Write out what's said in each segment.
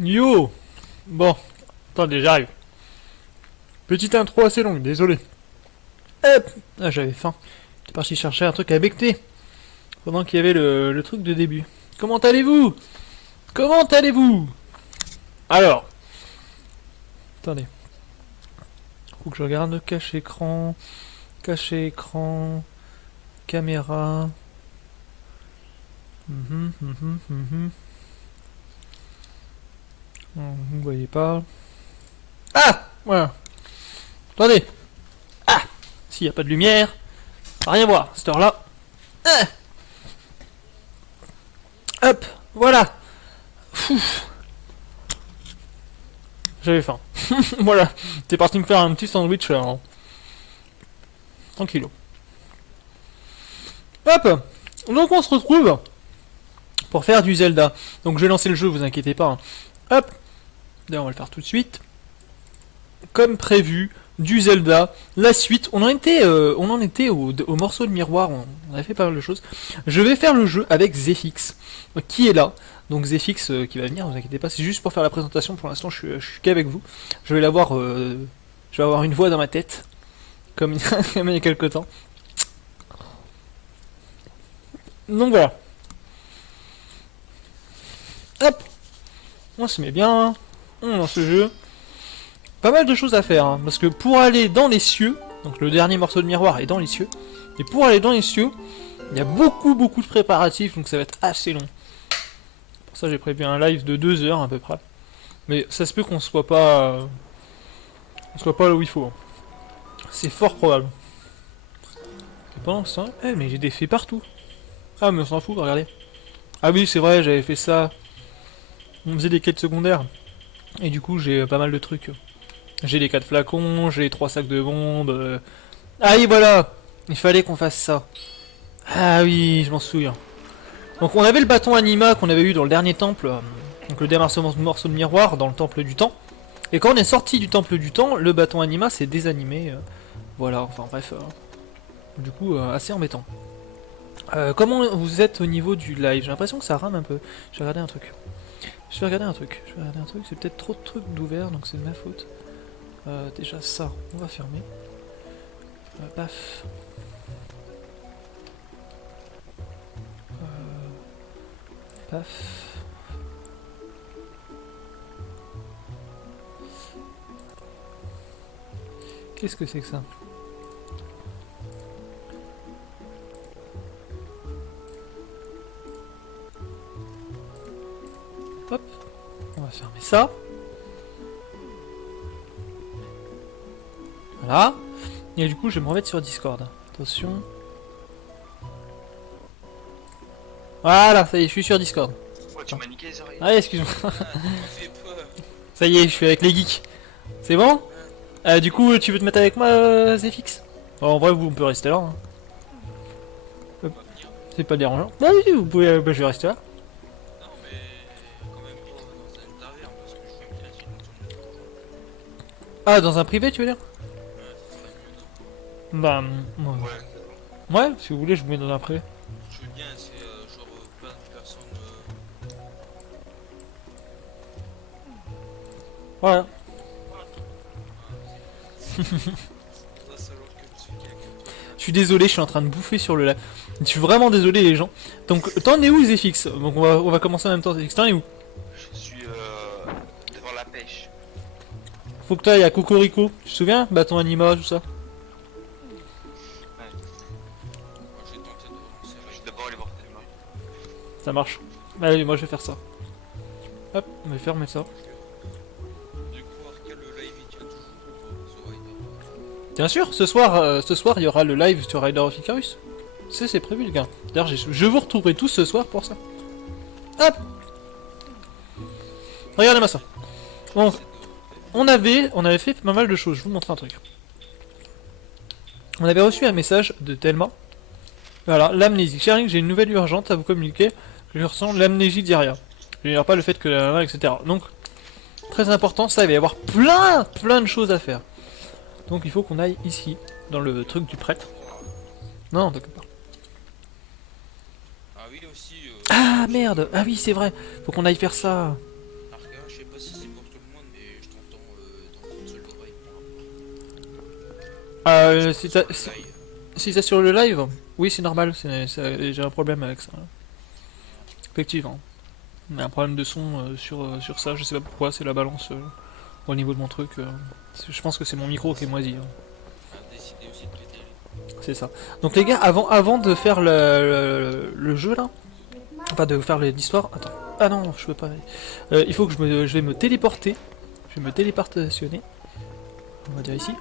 Yo. Bon, attendez, j'arrive. Petite intro assez longue, désolé. Hop. Ah, j'avais faim. J'étais parti chercher un truc à becter. Pendant qu'il y avait le truc de début. Comment allez-vous? Comment allez-vous? Alors. Attendez. Faut que je regarde cache écran. Cache écran. Caméra. Vous voyez pas. Ah! Voilà. Attendez. Ah! S'il n'y a pas de lumière. Rien voir, à cette heure-là. Ah! Hop! Voilà! Fouf. J'avais faim. Voilà. T'es parti me faire un petit sandwich. Tranquillo. Hop! Donc on se retrouve pour faire du Zelda. Donc je vais lancer le jeu, vous inquiétez pas. Hop! D'ailleurs on va le faire tout de suite. Comme prévu, du Zelda, la suite. On en était au morceau de miroir, on a fait pas mal de choses. Je vais faire le jeu avec Zephyx, qui est là. Donc Zephyx qui va venir, vous inquiétez pas, c'est juste pour faire la présentation. Pour l'instant, je suis qu'avec vous. Je vais l'avoir, je vais avoir une voix dans ma tête, comme, comme il y a quelques temps. Donc voilà. Hop, on se met bien, on lance le jeu. Pas mal de choses à faire, hein, parce que pour aller dans les cieux, donc le dernier morceau de miroir est dans les cieux, et pour aller dans les cieux, il y a beaucoup de préparatifs, donc ça va être assez long. Pour ça j'ai prévu un live de 2 heures à peu près. Mais ça se peut qu'on soit pas là où il faut. C'est fort probable. Et pendant ce temps, mais j'ai des faits partout. Ah mais on s'en fout, regardez. Ah oui c'est vrai, j'avais fait ça. On faisait des quêtes secondaires. Et du coup j'ai pas mal de trucs. J'ai les 4 flacons, j'ai les 3 sacs de bombes. Ah oui voilà, il fallait qu'on fasse ça. Ah oui, je m'en souviens. Donc on avait le bâton anima qu'on avait eu dans le dernier temple, donc le dernier morceau de miroir dans le temple du temps. Et quand on est sorti du temple du temps, le bâton anima s'est désanimé. Voilà, enfin bref. Du coup, assez embêtant. Comment vous êtes au niveau du live? J'ai l'impression que ça rame un peu. Je vais regarder un truc. C'est peut-être trop de trucs d'ouvert, donc c'est de ma faute. Déjà ça, on va fermer. Paf. Paf. Qu'est-ce que c'est que ça? Hop. On va fermer ça. Voilà. Et du coup, je vais me remettre sur Discord. Attention. Voilà, ça y est, je suis sur Discord. Ouais, tu m'as niqué les oreilles. Ah, excuse-moi. Ça y est, je suis avec les geeks. C'est bon? Du coup, tu veux te mettre avec moi, Zephyx? En vrai, on peut rester là. Hein. C'est pas dérangeant. Ah oui, vous pouvez. Bah, je vais rester là. Non, mais quand même pas dans une taverne parce que je suis bien sûr dans ton jeu. Ah, dans un privé, tu veux dire? Ouais, ça serait mieux, non? Bah, Ouais. ouais, si vous voulez, je vous mets dans un privé. Je veux bien, c'est genre plein de personnes. Voilà. Ça, c'est alors que je suis quelqu'un. Je suis désolé, je suis en train de bouffer sur le live. Je suis vraiment désolé, les gens. Donc, t'en es où, Zephyx? Donc, on va commencer en même temps. Zephyx, t'en es où? Je suis devant la pêche. Faut que t'ailles à Cocorico. Tu te souviens? Bâton anima, tout ça. Ouais. Moi, j'ai tenté de relancer Je avec. vais d'abord aller voir Thelma. Ça marche. Allez, moi je vais faire ça. Hop, on va fermer ça. Du coup, Arca, le live il tient toujours ou pas? The Rider. Bien sûr, ce soir, il y aura le live sur Rider of Icarus. C'est prévu, les gars. D'ailleurs, je vous retrouverai tous ce soir pour ça. Hop. Regardez-moi ça. Bon, on avait fait pas mal de choses. Je vous montre un truc. On avait reçu un message de Thelma. Voilà, l'amnésie. Sharing, j'ai une nouvelle urgente à vous communiquer. Je ressens l'amnésie d'Iria. Je n'ignore pas le fait que etc. Donc, très important, ça, il va y avoir plein de choses à faire. Donc il faut qu'on aille ici, dans le truc du prêtre. Non, t'inquiète pas. Ah oui, aussi. Ah merde, ah oui c'est vrai, faut qu'on aille faire ça. Arca, je sais pas Si t'as sur le live, oui c'est normal, j'ai un problème avec ça. Effectivement. Mais un problème de son sur ça, je sais pas pourquoi, c'est la balance au niveau de mon truc. Je pense que c'est mon micro qui est moisi. Hein. Décidé aussi de péter. C'est ça. Donc les gars, avant de faire le jeu là, enfin de faire l'histoire, attends. Ah non, je peux pas. Il faut que je vais me téléporter. Je vais me téléportationner. On va dire ici.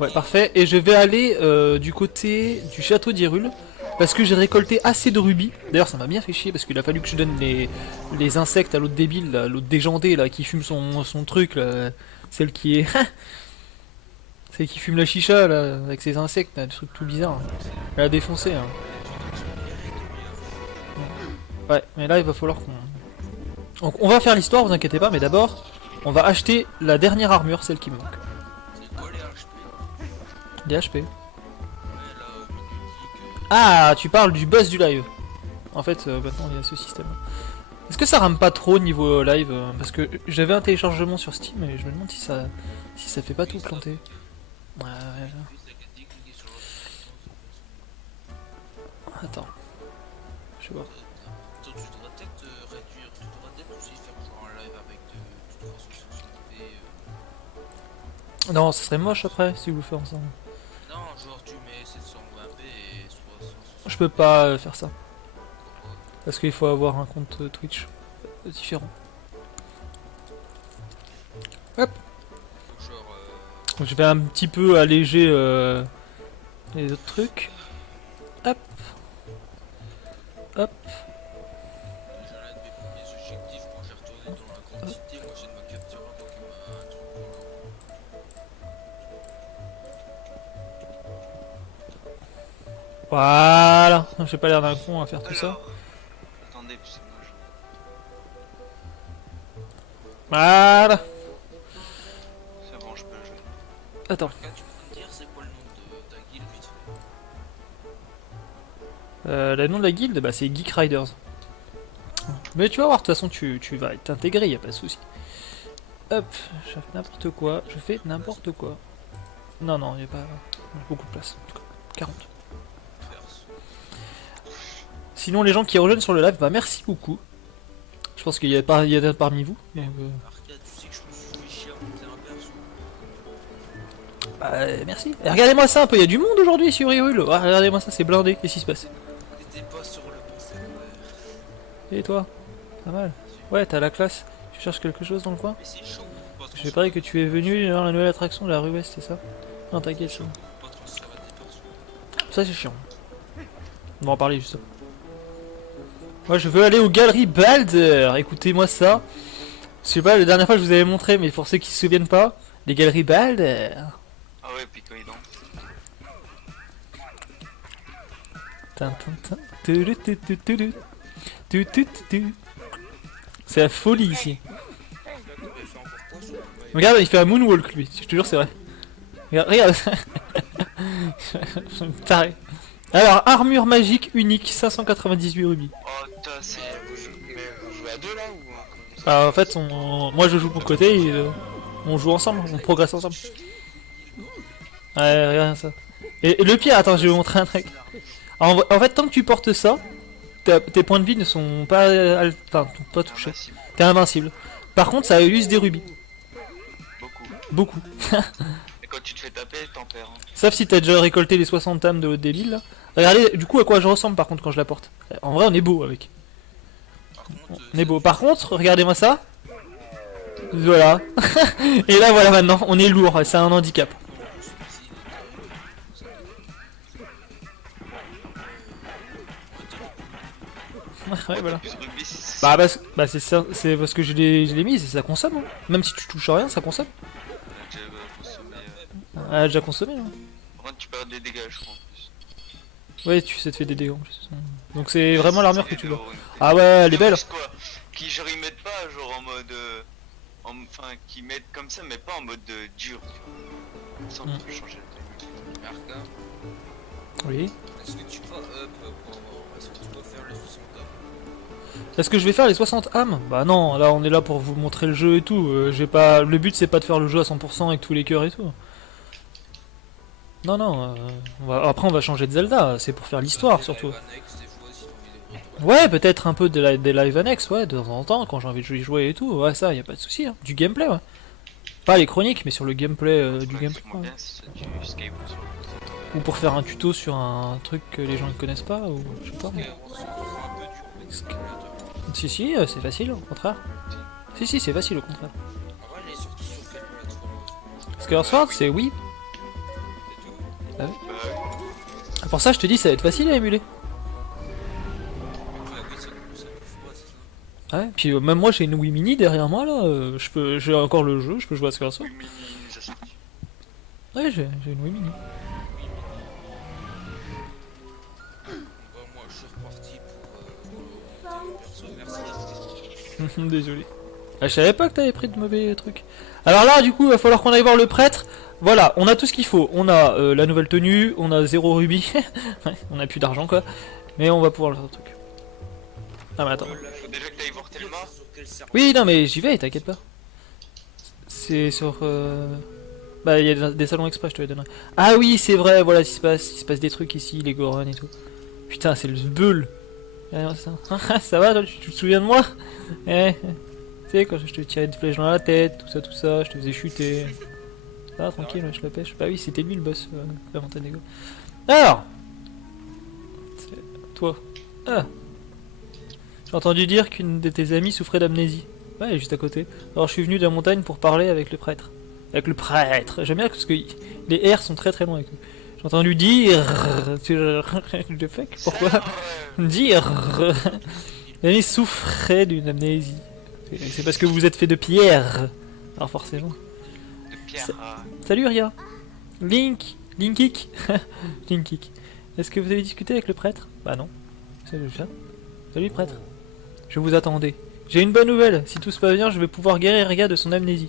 Ouais, parfait. Et je vais aller du côté du château d'Hyrule. Parce que j'ai récolté assez de rubis. D'ailleurs, ça m'a bien fait chier parce qu'il a fallu que je donne les insectes à l'autre débile, l'autre déjanté là, qui fume son truc. Là, celle qui est. Celle qui fume la chicha là, avec ses insectes, là, des trucs tout bizarres. Elle a défoncé. Hein. Ouais, mais là il va falloir qu'on. Donc on va faire l'histoire, vous inquiétez pas, mais d'abord, on va acheter la dernière armure, celle qui me manque. C'est quoi les HP? Des HP. Ouais, là, Minutique. Ah, tu parles du boss du live. En fait, maintenant il y a ce système. Est-ce que ça rame pas trop niveau live parce que j'avais un téléchargement sur Steam et je me demande si ça fait pas tout planter. Ouais, ouais, ouais. Oui, c'est qu'à décliquer sur l'autre. Attends. Je vais voir. Attends, tu devras peut-être réduire. Tu devras peut-être aussi faire genre un live avec de 360p. Non, ça serait moche après si vous le faites ensemble. Non, genre tu mets 720p et 360. Je peux pas faire ça. Parce qu'il faut avoir un compte Twitch différent. Hop. Genre. Je vais un petit peu alléger les autres trucs. Hop. Hop. Déjà l'un de mes premiers objectifs quand j'ai retourné dans la grande cité, moi j'ai de me capturer un Pokémon, un truc volant. Voilà. J'ai pas l'air d'un con à faire tout ça. Alors, attendez, parce que moi Voilà. c'est bon, je peux le jouer. Attends. Quand tu peux me dire c'est quoi le nom de ta guilde vite fait? Le nom de la guilde, bah, c'est Geek Riders. Mais tu vas voir, de toute façon, tu vas être intégré, y a pas de souci. Hop, je fais n'importe quoi. Je fais n'importe quoi. Non, non, y a pas beaucoup de place. En tout cas, 40. Perso. Sinon, les gens qui rejoignent sur le live, bah merci beaucoup. Je pense qu'il y a parmi vous. Donc, Arcade, tu sais que je me suis fait chier à monter un perso. merci. Et regardez-moi ça un peu, il y a du monde aujourd'hui sur Hyrule. Ah, regardez-moi ça, c'est blindé. Qu'est-ce qui se passe? T'étais pas sur le bon serveur. Et toi? Pas mal. Ouais, t'as la classe. Tu cherches quelque chose dans le coin? Mais c'est chaud, pas trop. J'ai parié que tu es venu dans la nouvelle attraction de la rue Ouest, c'est ça? Non, t'inquiète, ça. Pas transférer des persos. Ça c'est chiant. On va en parler juste. Moi je veux aller aux galeries Balder. Écoutez-moi ça. Je sais pas, la dernière fois je vous avais montré, mais pour ceux qui se souviennent pas, les galeries Balder. Ah ouais, puis quand il danse. Tin, tin, tin. Tudu, tudu, tudu. Tudu, tudu. C'est la folie ici. Mais fais encore quoi sur le mail? Regarde, il fait un moonwalk lui, je te jure c'est vrai. Regarde. Taré. Alors, armure magique unique, 598 rubis. Oh, putain, c'est. Mais vous jouez à deux là ou comment ça Bah, en fait, moi je joue de mon côté et on joue ensemble, on progresse ensemble. Ouais, regarde ça. Et le pire, attends, je vais vous montrer un truc. En fait, tant que tu portes ça, tes points de vie ne sont pas, pas touchés. Invincible. T'es invincible. Par contre, ça use des rubis. Beaucoup. Beaucoup. Et quand tu te fais taper, t'en perds. Hein. Sauf si t'as déjà récolté les 60 âmes de l'autre débile là. Regardez du coup à quoi je ressemble par contre quand je la porte. En vrai, on est beau avec. Par contre, On est beau. Par contre, regardez-moi ça. Voilà. Et là, voilà maintenant, on est lourd. C'est un handicap. Ouais, voilà. Plus rugby, c'est Bah c'est ça, c'est parce que je l'ai mis, ça consomme. Hein. Même si tu touches rien, ça consomme. déjà consommé. Ah, déjà consommé. Hein. Par contre, tu perds des dégâts, je crois en plus. Ouais, ça te fait des dégâts en plus. Donc c'est vraiment l'armure que tu veux. veux. Ah ouais, elle est belle. Quoi qui genre ils mettent pas genre en mode. Enfin, qui mettent comme ça, mais pas en mode dur. Tu vois. Ça, on peut changer le timing. Marca, Oui. est-ce que tu vas up pour avoir. Est-ce que tu dois faire les 60 up? Est-ce que je vais faire les 60 âmes? Bah non, là on est là pour vous montrer le jeu et tout. J'ai pas, le but c'est pas de faire le jeu à 100% avec tous les cœurs et tout. Non, non, après on va changer de Zelda, c'est pour faire l'histoire surtout. Ouais, peut-être un peu des live annexes, ouais, de temps en temps, quand j'ai envie de jouer et tout, ouais, ça, y a pas de souci, hein. Du gameplay, ouais. Pas les chroniques, mais sur le gameplay du gameplay. Moi Ouais. bien, c'est du Skyward Sword. Ou pour faire un tuto sur un truc que les gens ne connaissent pas, ou je sais pas. moi. Si, si, c'est facile, au contraire. Si, si, c'est facile, au contraire. Avant, elle est sortie sur quelle plateforme? Skyward Sword, c'est oui. C'est tout. Ah, pour ça, je te dis, ça va être facile à émuler. Ah oui, ça bouffe pas, c'est ça. Ouais, puis même moi, j'ai une Wii Mini derrière moi, là, j'ai encore le jeu, je peux jouer à Skyward Sword. Oui, Mini nous a sorti. Ouais, j'ai une Wii Mini. Bah, moi, je suis reparti pour mon perso, merci. Désolé. Ah, je savais pas que t'avais pris de mauvais trucs. Alors là, du coup, il va falloir qu'on aille voir le prêtre. Voilà, on a tout ce qu'il faut. On a la nouvelle tenue, on a 0 rubis. Ouais, on a plus d'argent, quoi. Mais on va pouvoir le faire le truc. Ah, mais attends. Faut déjà que t'ailles voir Thelma. Sur quel serveur? Oui, non, mais j'y vais, t'inquiète pas. C'est sur... Bah, il y a des salons express, je te les donnerai. Ah oui, c'est vrai, voilà, il se passe des trucs ici, les Goron et tout. Putain, c'est le bull. Ah, ça va, toi, tu te souviens de moi? Eh, tu sais, quand je te tirais une flèche dans la tête, tout ça, je te faisais chuter. Ah, tranquille, je la pêche. Bah oui, c'était lui le boss de Monténégro. Alors, toi. Ah. J'ai entendu dire qu'une de tes amies souffrait d'amnésie. Ouais, elle est juste à côté. Alors je suis venu de la montagne pour parler avec le prêtre. Avec le prêtre. J'aime bien parce que les R sont très très longs avec eux. J'ai entendu dire... De fuck. Pourquoi dire... L'amie souffrait d'une amnésie. C'est parce que vous êtes fait de pierre. Alors forcément. De Pierre. Salut Ria. Linkik. Linkik. Est-ce que vous avez discuté avec le prêtre? Bah non. Salut ça. Salut prêtre. Je vous attendais. J'ai une bonne nouvelle. Si tout se passe bien, je vais pouvoir guérir Ria de son amnésie.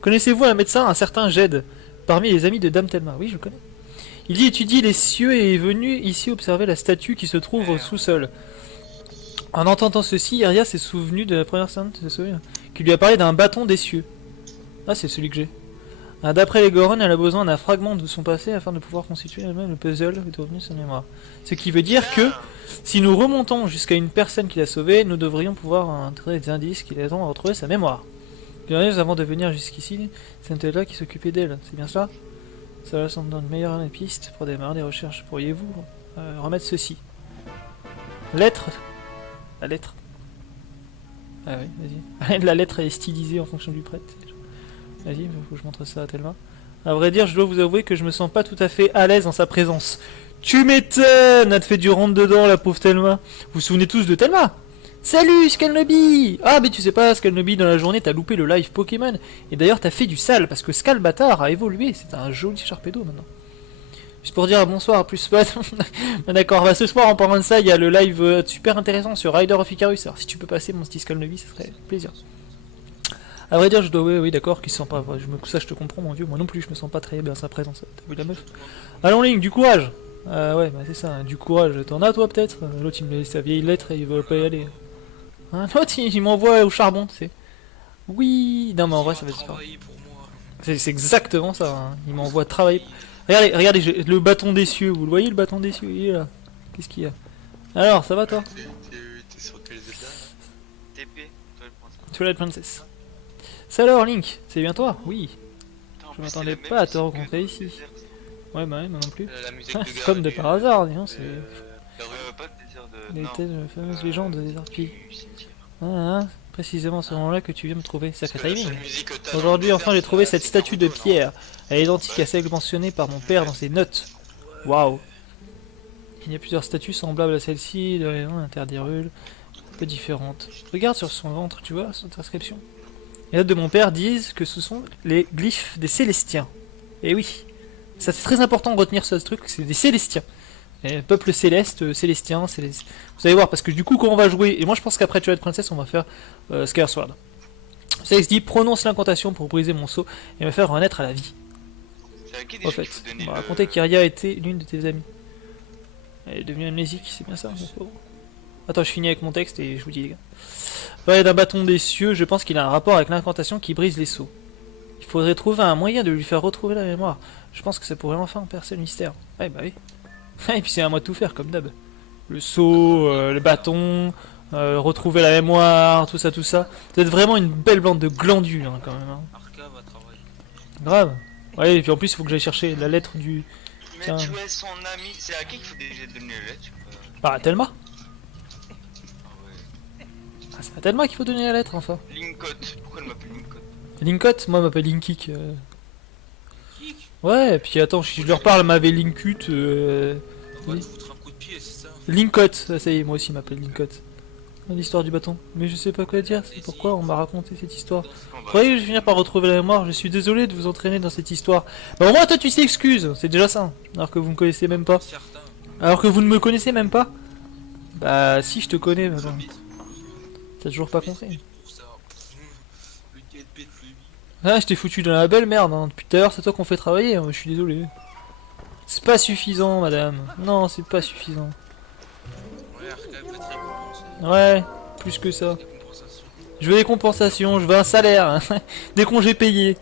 Connaissez-vous un médecin, un certain Jed, parmi les amis de Dame Thelma? Oui, je le connais. Il y étudie les cieux et est venu ici observer la statue qui se trouve au sous-sol. En entendant ceci, Iria s'est souvenu de la première scène, tu te souviens, qui lui a parlé d'un bâton des cieux. Ah, c'est celui que j'ai. Ah, d'après les Goron, elle a besoin d'un fragment de son passé afin de pouvoir constituer elle-même le puzzle est revenu sur mémoire. Ce qui veut dire que, si nous remontons jusqu'à une personne qui l'a sauvée, nous devrions pouvoir entrer des indices qui l'aideront à retrouver sa mémoire. Avant de venir jusqu'ici, c'est là qui s'occupait d'elle, c'est bien ça? Cela semble une meilleure piste pour démarrer des recherches. Pourriez-vous remettre ceci? Lettre. La lettre. Ah oui, vas-y. La lettre est stylisée en fonction du prêtre. Vas-y, faut que je montre ça à Thelma. À vrai dire, je dois vous avouer que je me sens pas tout à fait à l'aise en sa présence. Tu m'étonnes! Elle te fait du rentre dedans, la pauvre Thelma. Vous vous souvenez tous de Thelma? Salut Skalnobi! Ah mais tu sais pas, Skalnobi, dans la journée t'as loupé le live Pokémon. Et d'ailleurs t'as fait du sale parce que Skalbâtard a évolué, c'est un joli Sharpedo maintenant. Juste pour dire bonsoir, plus pas. D'accord, bah ce soir en parlant de ça, il y a le live super intéressant sur Rider of Icarus. Alors si tu peux passer mon petit Skalnobi, ça serait plaisir. A vrai dire, je dois, oui d'accord, qu'il se sent pas, ça je te comprends mon vieux, moi non plus je me sens pas très bien à sa présence, t'as vu la meuf? Allons Link, du courage! Ouais, bah c'est ça, hein, du courage, t'en as toi peut-être? L'autre il me laisse sa vieille lettre et il veut pas y aller. Hein, l'autre il m'envoie au charbon, tu sais. Oui, non mais en vrai ça va être super. C'est exactement ça, hein. Il m'envoie travailler. Regardez, le bâton des cieux, vous le voyez le bâton des cieux, il est là. Qu'est-ce qu'il y a? Alors, ça va toi? T'es sur quel Zelda? TP, Twilight Princess. C'est alors Link, c'est bien toi? Oui. Putain, en Je plus, m'attendais c'est la pas même à te musique rencontrer que ici. Désert. Ouais bah ouais, moi non plus. La musique de Comme de par hasard, disons, c'est... Pas de désert de... Il Non. était la fameuse légende des harpies. Du cimetière. Précisément ce moment-là que tu viens me trouver, sacré timing. Aujourd'hui, Aujourd'hui, enfin, j'ai trouvé cette statue de pierre. Elle est identique à celle mentionnée par mon père dans ses notes. Waouh! Il y a plusieurs statues semblables à celle-ci, dans les interdirules, un peu différentes. Regarde sur son ventre, tu vois, son inscription. Les notes de mon père disent que ce sont les glyphes des Célestiens. Et oui, ça c'est très important de retenir ce truc, c'est des Célestiens. Et peuple céleste, Célestien, Céleste. Vous allez voir, parce que du coup, quand on va jouer, et moi je pense qu'après Twilight Princess, on va faire Skyward Sword. Céleste dit prononce l'incantation pour briser mon sceau et me faire renaître à la vie. C'est à qui Au déjà fait, qu'il faut donner on va le... raconter qu'Iria était l'une de tes amies. Elle est devenue amnésique, c'est bien ça, mon pauvre. Attends, je finis avec mon texte et je vous dis les gars. Parler d'un bâton des cieux, je pense qu'il a un rapport avec l'incantation qui brise les sceaux. Il faudrait trouver un moyen de lui faire retrouver la mémoire. Je pense que ça pourrait enfin percer le mystère. Ouais, bah oui. Et puis c'est à moi de tout faire, comme d'hab. Le saut, le bâton, retrouver la mémoire, tout ça, tout ça. Vous êtes vraiment une belle bande de glandules, hein, quand même. Hein. Arca va travailler. Grave. Ouais, et puis en plus, il faut que j'aille chercher la lettre du... Mais Tiens. tu es son ami. C'est à qui qu'il faut déjà donner la lettre? Bah, Thelma. Ah ouais. Ah, c'est à Thelma qu'il faut donner la lettre, enfin. Linkot. Pourquoi elle m'appelle Linkot? Linkot, moi, m'appelle Linkik. Kick. Ouais, et puis attends, si je leur parle, elle m'avait Linkut. On va Oui. te foutre un coup de pied, c'est ça? Linkot, ça y est, moi aussi, il m'appelle Linkot. L'histoire du bâton. Mais je sais pas quoi dire, c'est pourquoi on m'a raconté cette histoire. On Vous va- croyez que je vais finir par retrouver la mémoire? Je suis désolé de vous entraîner dans cette histoire. Bah au moins toi tu t'excuses, c'est déjà ça. Alors que vous me connaissez même pas. Certain. Alors que vous ne me connaissez même pas. Bah si je te connais, mais bon, Mais- t'as toujours pas mais compris. c'est pour ça. Le gars de bête, le vie. Ah je t'ai foutu dans la belle merde, hein. Depuis tout à l'heure c'est toi qu'on fait travailler, hein. Je suis désolé. C'est pas suffisant madame. Non c'est pas suffisant. Ouais, Arca peut être récompensé. Ouais, plus que ça. Des compensations. Je veux des compensations, je veux un salaire, des congés payés,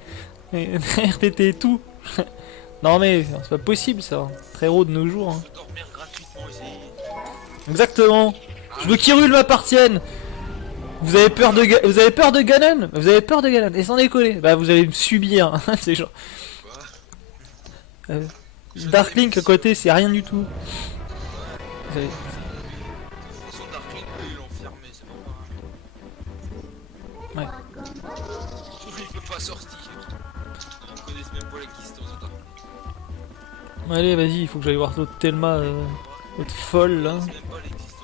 RTT, tout. Non mais c'est pas possible ça, très haut de nos jours. Hein. Je veux dormir gratuitement ici. Exactement. Je veux qu'Hyrule m'appartienne. Vous avez peur de vous avez peur de Ganon? Vous avez peur de Ganon? Et sans déconner, bah vous allez me subir. C'est genre Euh, Darklink à côté, c'est rien du tout. Vous allez- De toute façon, Darkling, eux, ils l'ont fermé, c'est pas grave. Ouais. Il peut pas sortir. Ils connaissent même pas l'existence de Darkling. Allez, vas-y, il faut que j'aille voir l'autre Thelma, l'autre folle là. Ils connaissent même pas l'existence de...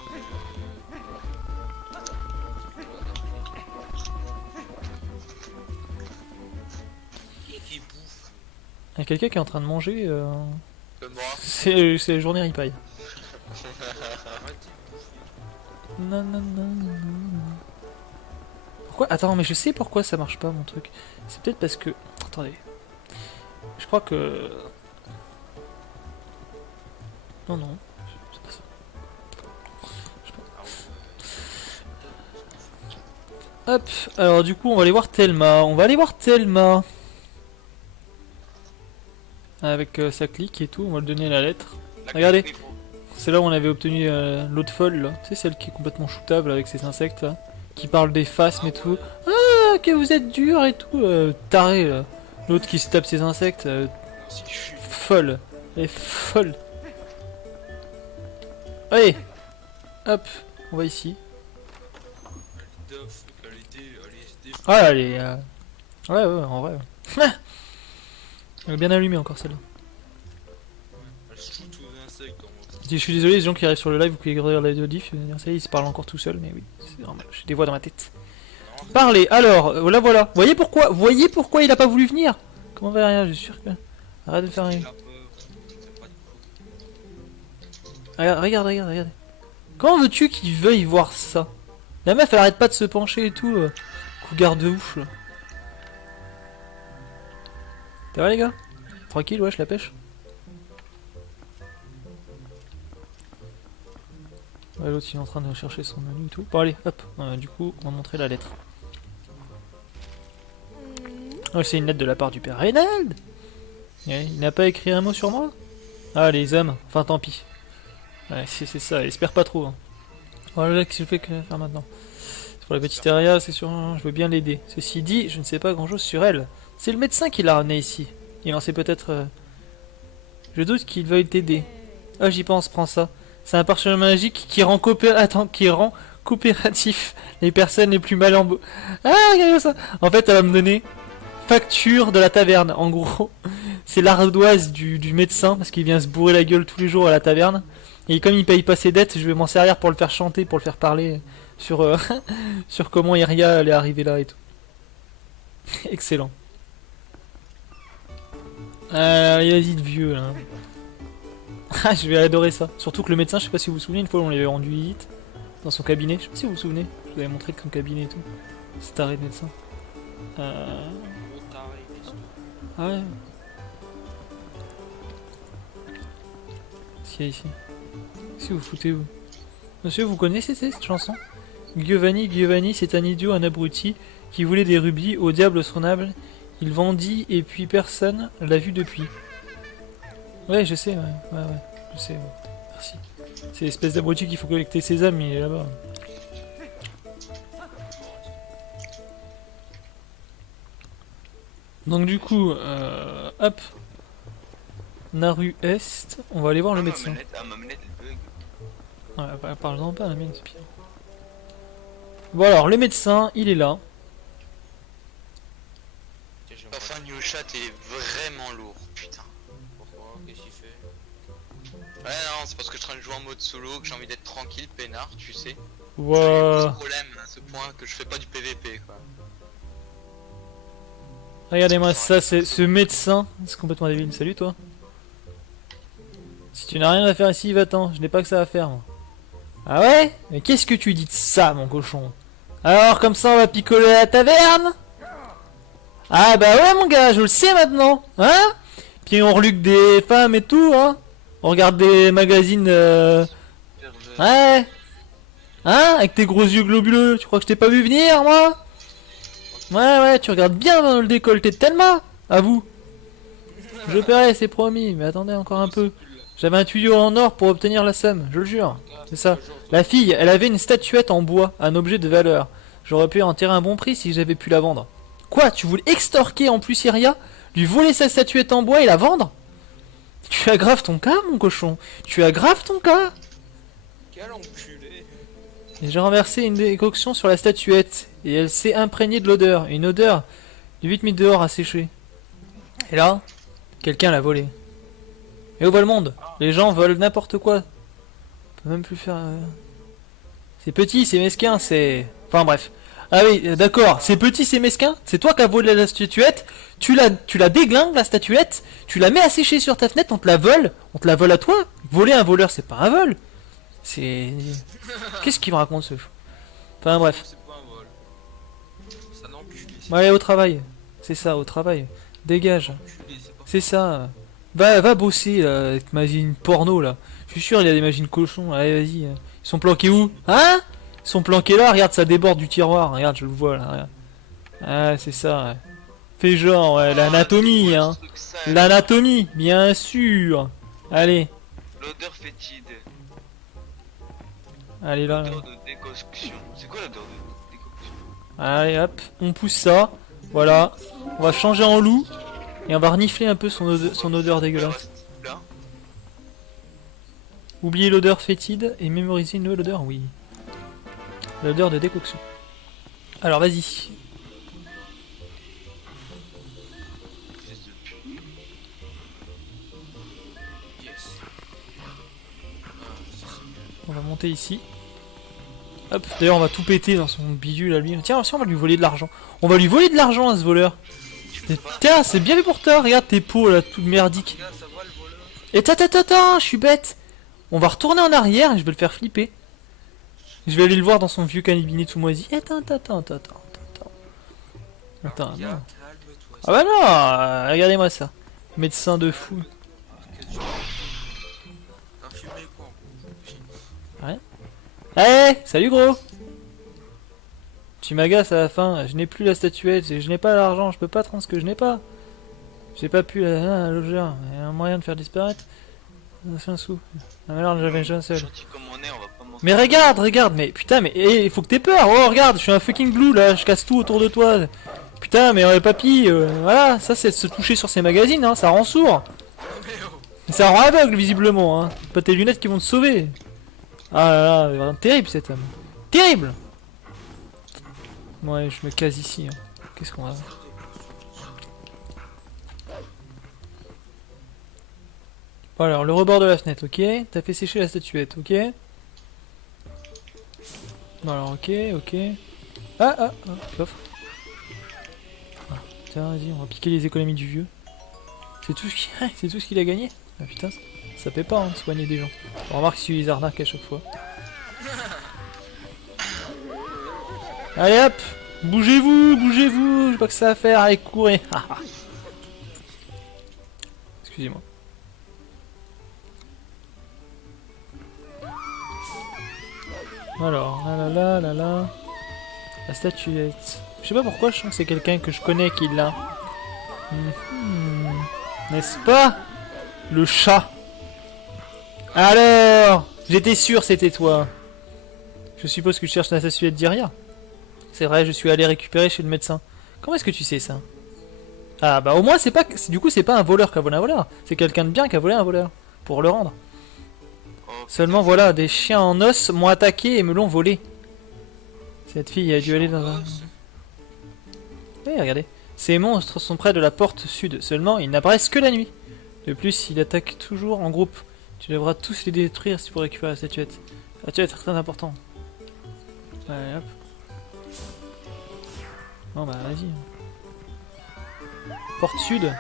Qui bouffe? Il y a quelqu'un qui est en train de manger. C'est moi. C'est la journée ripaille. Arrête de bouffer. Non, non, non, non. Pourquoi? Attends, mais je sais pourquoi ça marche pas mon truc. C'est peut-être parce que. Attendez. Je crois que. Non, non. C'est pas ça. Je sais pas. Hop. Alors, du coup, on va aller voir Thelma. On va aller voir Thelma. Avec sa clique et tout. On va lui donner la lettre. La Regardez. carte micro. C'est là où on avait obtenu l'autre folle là. Tu sais, celle qui est complètement shootable avec ses insectes là. Qui parle des phasmes et tout. Ah, que vous êtes dur et tout. Taré là. L'autre qui se tape ses insectes. Moi aussi, je suis Folle. Elle est folle. Allez. Hop. On va ici. dof, qualité, allez, SD. Ah, elle est. Ouais, ouais, en vrai. Ouais. Elle est bien allumée encore celle-là. Elle shoot aux insectes en mode. Je suis désolé les gens qui arrivent sur le live ou qui regardent la vidéo diff. Ça y est, ils se parlent encore tout seuls, mais oui. C'est normal. J'ai des voix dans ma tête. Non, Parlez, alors, voilà, voilà. Voyez pourquoi il a pas voulu venir? Comment va rien, je suis sûr que... Arrête de faire rien. il a peur, c'est pas de coup. Regarde, regarde. Comment veux-tu qu'il veuille voir ça? La meuf, elle arrête pas de se pencher et tout. Cougar de ouf, là. Ça va, les gars? Tranquille, wesh, la pêche? Ouais, l'autre, il est en train de chercher son menu et tout. Bon, allez, hop. Du coup, on va montrer la lettre. Oh, c'est une lettre de la part du père Reynald. Il n'a pas écrit un mot sur moi? Ah, les hommes. Enfin, tant pis. Ouais, c'est ça. Espère pas trop. Hein. Voilà, qu'est-ce que je fais que faire maintenant? C'est pour la petite Aria, c'est sûr. Je veux bien l'aider. Ceci dit, je ne sais pas grand-chose sur elle. C'est le médecin qui l'a ramenée ici. Il en sait peut-être... Je doute qu'il veuille t'aider. Ah, j'y pense, prends ça. C'est un parchemin magique qui rend coopératif les personnes les plus mal embauchées. Ah, regardez ça. En fait, elle va me donner facture de la taverne. En gros, c'est l'ardoise du médecin parce qu'il vient se bourrer la gueule tous les jours à la taverne. Et comme il paye pas ses dettes, je vais m'en servir pour le faire chanter, pour le faire parler sur, sur comment Iria elle est arrivée là et tout. Excellent. Vas-y de vieux là. Ah, je vais adorer ça. Surtout que le médecin, je sais pas si vous vous souvenez, une fois on l'avait rendu visite dans son cabinet. Je sais pas si vous vous souvenez. Je vous avais montré son cabinet et tout. C'est taré de médecin. Gros taré, l'histoire. Ah ouais. Si, ici. Si vous foutez vous. Monsieur, vous connaissez cette chanson? Giovanni, c'est un idiot, un abruti, qui voulait des rubis, au diable son âme. Il vendit et puis personne l'a vu depuis. Ouais, je sais, ouais, je sais, ouais. Merci. C'est l'espèce d'abruti qu'il faut collecter ses âmes, il est là-bas. Donc du coup, hop, Naru Est, on va aller voir le médecin. Ma manette elle bug. Ouais, bah, parle-en pas, la mienne c'est pire. Bon alors, le médecin, il est là. Tiens, j'ai un Enfin, New Chat est vraiment lourd, putain. Pourquoi? Qu'est-ce qu'il fait? Ouais, non, c'est parce que je suis en train de jouer en mode solo, que j'ai envie d'être tranquille, peinard, tu sais. Wow. J'ai un gros problème à ce point que je fais pas du PVP, quoi. Regardez-moi ça, c'est ce médecin, c'est complètement débile. Salut toi. Si tu n'as rien à faire ici, va-t'en, je n'ai pas que ça à faire moi. Ah ouais? Mais qu'est-ce que tu dis de ça, mon cochon? Alors, comme ça, on va picoler à la taverne? Ah bah ouais, mon gars, je le sais maintenant, hein? Puis on reluque des femmes et tout, hein? On regarde des magazines, ouais? Hein? Avec tes gros yeux globuleux, tu crois que je t'ai pas vu venir, moi? Ouais, tu regardes bien dans le décolleté de Thelma, à vous. Je paierai, c'est promis, mais attendez encore un peu. J'avais un tuyau en or pour obtenir la somme, je le jure. C'est ça. La fille, elle avait une statuette en bois, un objet de valeur. J'aurais pu en tirer un bon prix si j'avais pu la vendre. Quoi, tu voulais extorquer en plus Iria? Lui voler sa statuette en bois et la vendre? Tu aggraves ton cas, mon cochon. Tu aggraves ton cas. Quel enculé! Et j'ai renversé une décoction sur la statuette, et elle s'est imprégnée de l'odeur. Une odeur de 8 000 dehors à sécher. Et là, quelqu'un l'a volé. Et où va le monde? Les gens volent n'importe quoi. On peut même plus faire... C'est petit, c'est mesquin, c'est... Enfin bref. Ah oui, d'accord, c'est petit, c'est mesquin. C'est toi qui as volé la statuette. Tu la déglingues, la statuette. Tu la mets à sécher sur ta fenêtre, on te la vole. On te la vole à toi. Voler un voleur, c'est pas un vol. C'est... Qu'est-ce qu'il me raconte ce fou? Enfin bref. C'est pas un vol. C'est un enculé. Bon, allez au travail. C'est ça, au travail. Dégage. Enculé, c'est pas. C'est ça. Va bosser là, avec magazine porno là. Je suis sûr il y a des magazines cochons. Allez vas-y. Ils sont planqués où? Hein? Ils sont planqués là, regarde ça déborde du tiroir. Regarde, je le vois là. Regarde. Ah c'est ça. Ouais. Fais genre, ouais, l'anatomie hein. L'anatomie, bien sûr. Allez. L'odeur fétide. Allez là. L'odeur de décoction. C'est quoi l'odeur de décoction? Allez hop, on pousse ça. Voilà. On va changer en loup. Et on va renifler un peu son odeur dégueulasse. Là. Oublier l'odeur fétide et mémoriser une nouvelle odeur, oui. L'odeur de décoction. Alors vas-y. Fils de pute. Yes. On va monter ici. Hop, d'ailleurs on va tout péter dans son bidule à lui. Tiens, si on va lui voler de l'argent. On va lui voler de l'argent à ce voleur. Et tiens, c'est bien fait pour toi, regarde tes peaux là, toutes merdiques. Regarde, ça voit le voleur. Et attends, je suis bête. On va retourner en arrière et je vais le faire flipper. Je vais aller le voir dans son vieux cabinet tout moisi. Attends. Attends, non. Calme-toi. Ah bah non, regardez-moi ça. Médecin de fou. Un fumé quoi? Eh, salut gros. Tu m'agaces à la fin, je n'ai plus la statuette, je n'ai pas l'argent, je peux pas te rendre ce que je n'ai pas. J'ai pas pu la logeur, il y a un moyen de faire disparaître. C'est un sou. Ah mais alors j'avais un seul. Gentil comme on est, on va pas mentir. Mais regarde, mais putain, mais il faut que t'aies peur. Oh regarde, je suis un fucking blue là, je casse tout autour de toi. Putain, mais papy, voilà, ça c'est de se toucher sur ces magazines, hein, ça rend sourd. Ça rend aveugle visiblement, hein. Pas tes lunettes qui vont te sauver. Ah là là, vraiment terrible cet homme. Terrible. Ouais, je me case ici. Hein. Qu'est-ce qu'on va... Bon alors, le rebord de la fenêtre, ok. T'as fait sécher la statuette, ok. Bon alors, ok. Ah, coffre. Ah, tiens, vas-y, on va piquer les économies du vieux. C'est tout ce qu'il a gagné. Ah putain, ça paie pas, hein, de soigner des gens. On remarque qu'il les arnaque à chaque fois. Allez hop, bougez-vous, j'ai pas que ça à faire, allez courez. Excusez-moi. Alors, là. La statuette. Je sais pas pourquoi, je sens que c'est quelqu'un que je connais qui l'a. N'est-ce pas? Le chat. Alors, j'étais sûr c'était toi. Je suppose que tu cherches la statuette d'Iria. C'est vrai, je suis allé récupérer chez le médecin. Comment est-ce que tu sais ça? Ah bah au moins c'est pas, du coup c'est pas un voleur qui a volé un voleur. C'est quelqu'un de bien qui a volé un voleur. Pour le rendre. Oh, Seulement voilà, des chiens en os m'ont attaqué et me l'ont volé. Cette fille a dû aller dans un... Oui, regardez. Ces monstres sont près de la porte sud. Seulement, ils n'apparaissent que la nuit. De plus, ils attaquent toujours en groupe. Tu devras tous les détruire si pour récupérer la statuette. La statuette est très important. Allez, hop. Bon bah vas-y. Porte sud.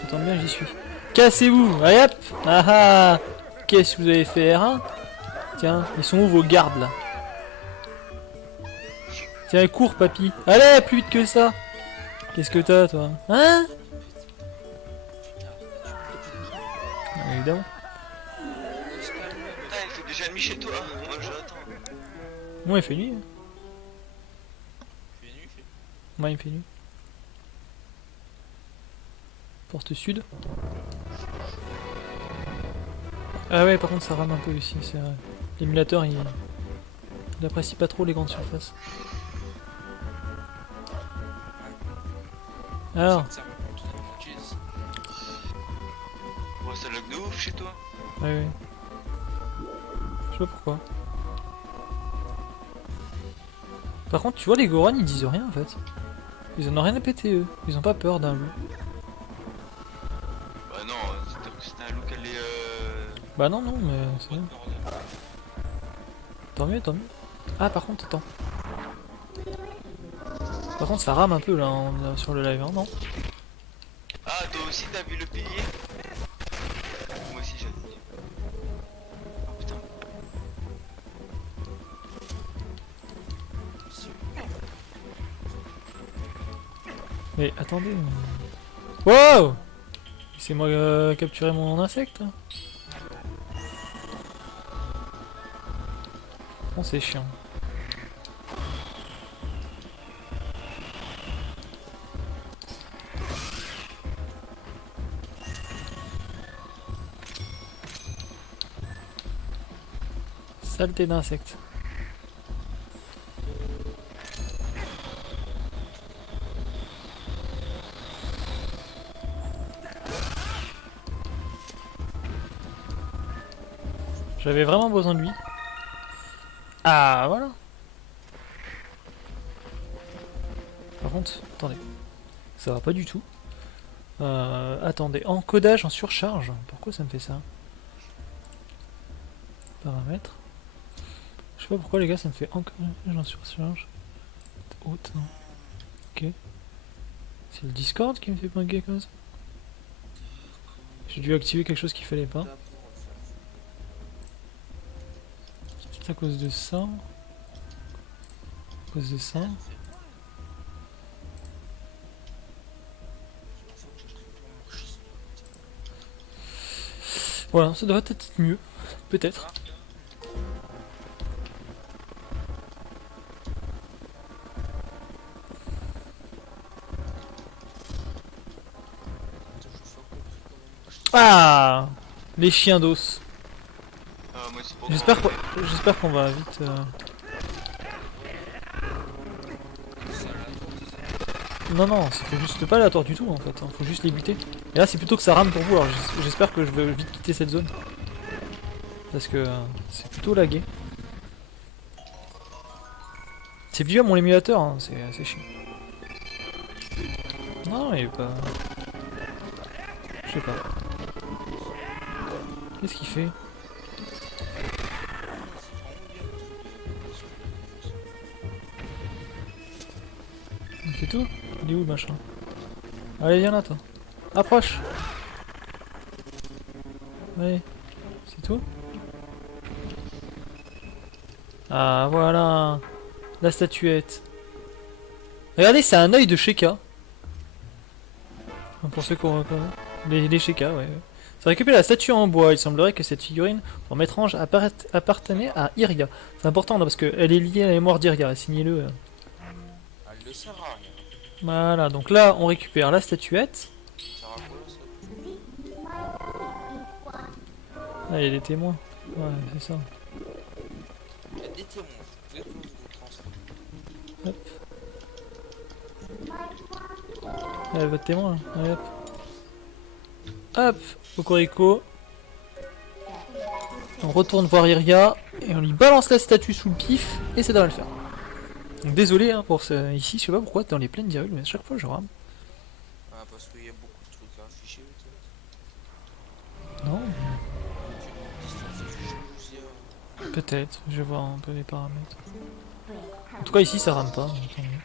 Ça tombe bien, j'y suis. Cassez-vous. Allez hop. Ah ah. Qu'est-ce que vous avez fait, R1? Tiens, ils sont où vos gardes là? Tiens, cours papy. Allez, plus vite que ça. Qu'est-ce que t'as toi? Hein? Ah, évidemment. Putain, il fait déjà nuit chez toi. Moi j'attends. Moi il fait nuit. Hein. Tu es nu, fait. Moi il fait nuit. Porte sud. Ah ouais, par contre ça rame un peu ici, c'est vrai. L'émulateur il apprécie pas trop les grandes surfaces. Alors, Ça va tout dans le cheese. Oh, ça lag de ouf chez toi. ouais. Je sais pas pourquoi. Par contre, tu vois, les Goron ils disent rien en fait. Ils en ont rien à péter eux. Ils ont pas peur d'un loup. Bah non, c'est-à-dire que c'était un loup qu'elle est Bah non, non, mais c'est bien. Tant mieux, tant mieux. Ah, par contre, attends. Par contre, ça rame un peu là sur le live, hein, non? Ah, toi aussi t'as vu le pilier? Moi aussi j'ai vu. Oh putain. Mais attendez. Wow! C'est moi capturer mon insecte? Hein. Bon, c'est chiant. Saleté d'insectes. J'avais vraiment besoin de lui. Ah, voilà. Par contre, attendez. Ça va pas du tout. Attendez, encodage en surcharge. Pourquoi ça me fait ça? Paramètres. Je sais pas pourquoi les gars ça me fait encodage en surcharge. Haute, non. Ok. C'est le Discord qui me fait bugger comme ça. J'ai dû activer quelque chose qu'il fallait pas. C'est à cause de ça. À cause de ça. Voilà, ça devrait être mieux. Peut-être. Ah, les chiens d'os. Ah, moi c'est pas J'espère qu'on va vite. Non, non, ça fait juste pas la tort du tout en fait. Faut juste les buter. Et là, c'est plutôt que ça rame pour vous. Alors j'espère que je vais vite quitter cette zone. Parce que c'est plutôt lagué. C'est vieux mon émulateur, hein. C'est chiant. Non, il est pas. Je sais pas. Qu'est-ce qu'il fait? C'est tout? Il est où le machin? Allez, viens là toi. Approche. Allez. C'est tout? Ah voilà. La statuette. Regardez, c'est un œil de Sheka. Pour ceux qu'on les Sheka, ouais. Ça récupère la statue en bois. Il semblerait que cette figurine, pour étrange, appartenait à Iria. C'est important là, parce qu'elle est liée à la mémoire d'Iria. Signez-le. Elle ne sert à rien. Voilà, donc là on récupère la statuette. Ça sert à quoi ça? Ah, il y a des témoins. Ouais, c'est ça. Il y a des témoins, vous pouvez vous retransmettre. Ah, votre témoin là. Allez, hop. Hop, Cocorico. On retourne voir Iria et on lui balance la statue sous le pif et ça devrait le faire. Donc désolé hein, pour ce... Ici, je sais pas pourquoi dans les plaines d'Hyrule, mais à chaque fois je rame. Ah, parce qu'il y a beaucoup de trucs à afficher, peut-être. Non, Distance affichée, aussi, peut-être. Je vais voir un peu les paramètres. En tout cas ici ça rame pas. Donc tant mieux.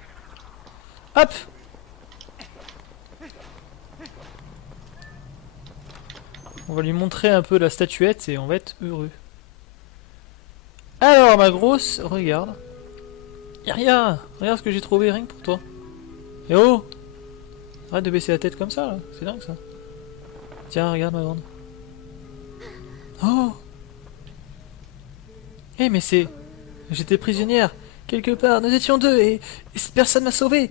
Hop. On va lui montrer un peu la statuette et on va être heureux. Alors ma grosse, regarde. Iria, regarde ce que j'ai trouvé rien que pour toi. Eh oh! Arrête de baisser la tête comme ça là, c'est dingue ça. Tiens, regarde ma grande. Oh! Eh mais c'est... J'étais prisonnière, quelque part, nous étions deux et cette personne m'a sauvé.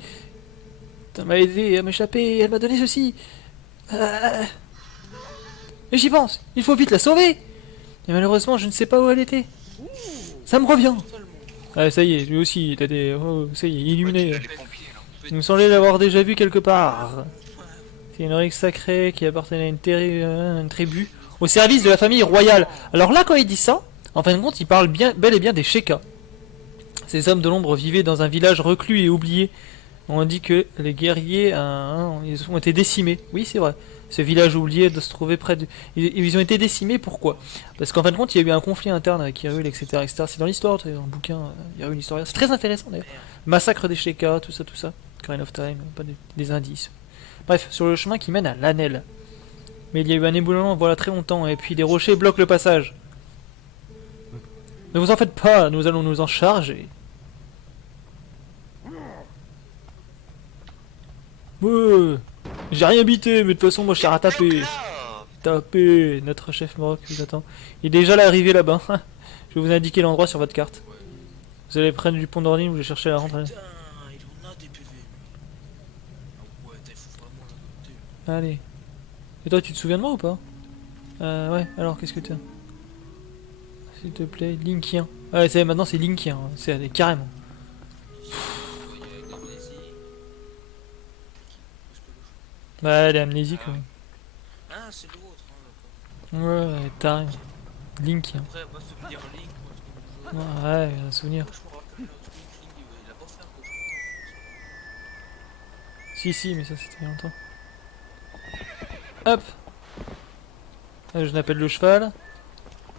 Elle m'a aidé à m'échapper et elle m'a donné ceci. Mais j'y pense, il faut vite la sauver. Et malheureusement, je ne sais pas où elle était. Ça me revient. Ah ça y est, lui aussi, il a des... Oh, ça y est, illuminé. Les pompiers, là. Il me semblait l'avoir déjà vu quelque part. C'est une relique sacrée qui appartenait à une tribu au service de la famille royale. Alors là, quand il dit ça, en fin de compte, il parle bien, bel et bien des Shekas. Ces hommes de l'ombre vivaient dans un village reclus et oublié. On dit que les guerriers ils ont été décimés. Oui, c'est vrai. Ce village oublié doit se trouver près de... Ils ont été décimés, pourquoi? Parce qu'en fin de compte, il y a eu un conflit interne avec Hyrule, etc. etc. C'est dans l'histoire, dans le bouquin, Hyrule Historia. C'est très intéressant d'ailleurs. Massacre des Shekas, tout ça, tout ça. Ocarina of Time, pas des indices. Bref, sur le chemin qui mène à l'Anel. Mais il y a eu un éboulement voilà très longtemps, et puis des rochers bloquent le passage. Ne vous en faites pas, nous allons nous en charger. Ouais, j'ai rien bité, mais de toute façon, moi je suis à taper. Taper, notre chef Morok vous attend. Il est déjà à l'arrivée là-bas. Je vais vous indiquer l'endroit sur votre carte. Vous allez prendre du pont d'Orny, vous allez chercher la rentrée. Putain, il en a des PV. Ah ouais, il faut vraiment la noter. Allez. Et toi, tu te souviens de moi ou pas? Ouais, alors qu'est-ce que t'as? S'il te plaît, Linkien. Ouais, c'est maintenant c'est Linkien, hein. C'est carrément. Il y a une amnésie. Bah, elle est amnésique, ouais. Ah, c'est l'autre, hein, d'accord. Ouais, t'as rien. Linkien. Après, on va se dire Link ou un truc du genre. Ouais, un souvenir. Moi, je me rappelle, le truc Link, il a pas fait un cauchemar. Si, mais ça c'était il y a longtemps. Hop. Je n'appelle le cheval.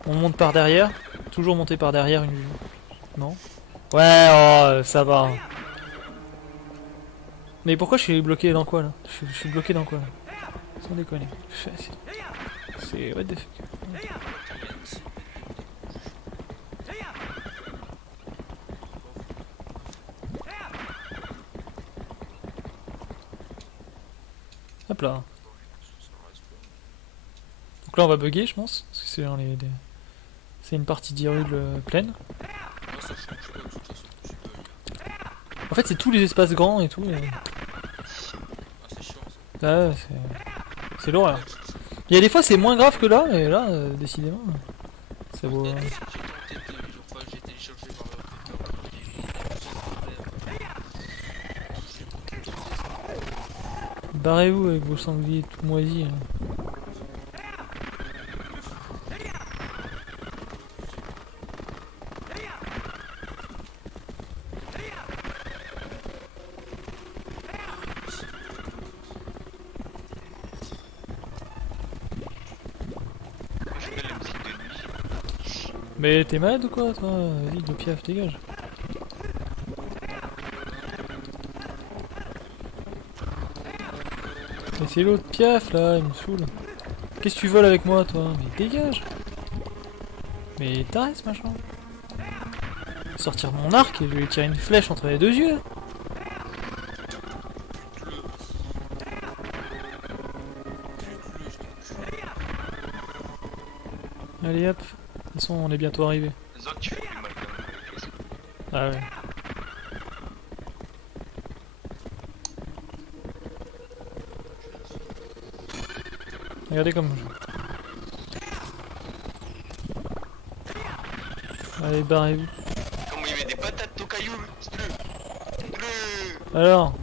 On monte par derrière. Toujours monter par derrière une... Non. Ouais, oh, ça va. Mais pourquoi je suis bloqué dans quoi là? Je suis bloqué dans quoi là? Sans déconner. C'est... What the fuck. Hop là. Donc là on va bugger je pense. Parce que c'est dans les... C'est une partie d'Hyrule pleine. Moi, ça change pas, de toute façon, je suis pas. En fait c'est tous les espaces grands et tout. Ah, c'est chiant ça. Là c'est l'horreur. Il y a des fois c'est moins grave que là, mais là décidément ça vaut... J'ai tenté de. Genre, enfin, j'ai téléchargé par Barrez-vous avec vos sangliers tout moisis. Là. Je mets la musique de nuit. Mais t'es malade ou quoi toi? Vas-y, le piaf, dégage. Mais c'est l'autre piaf là, il me saoule. Qu'est-ce que tu voles avec moi toi? Mais dégage. Mais t'arrêtes ce machin. Sortir mon arc et je vais lui tirer une flèche entre les deux yeux. Allez hop. De toute façon on est bientôt arrivé. Zoc, tu fais plus mal quand même avec les autres. Ah ouais. Regardez comme je joue. Allez, barrez-vous. Comment il met des patates au caillou? Alors?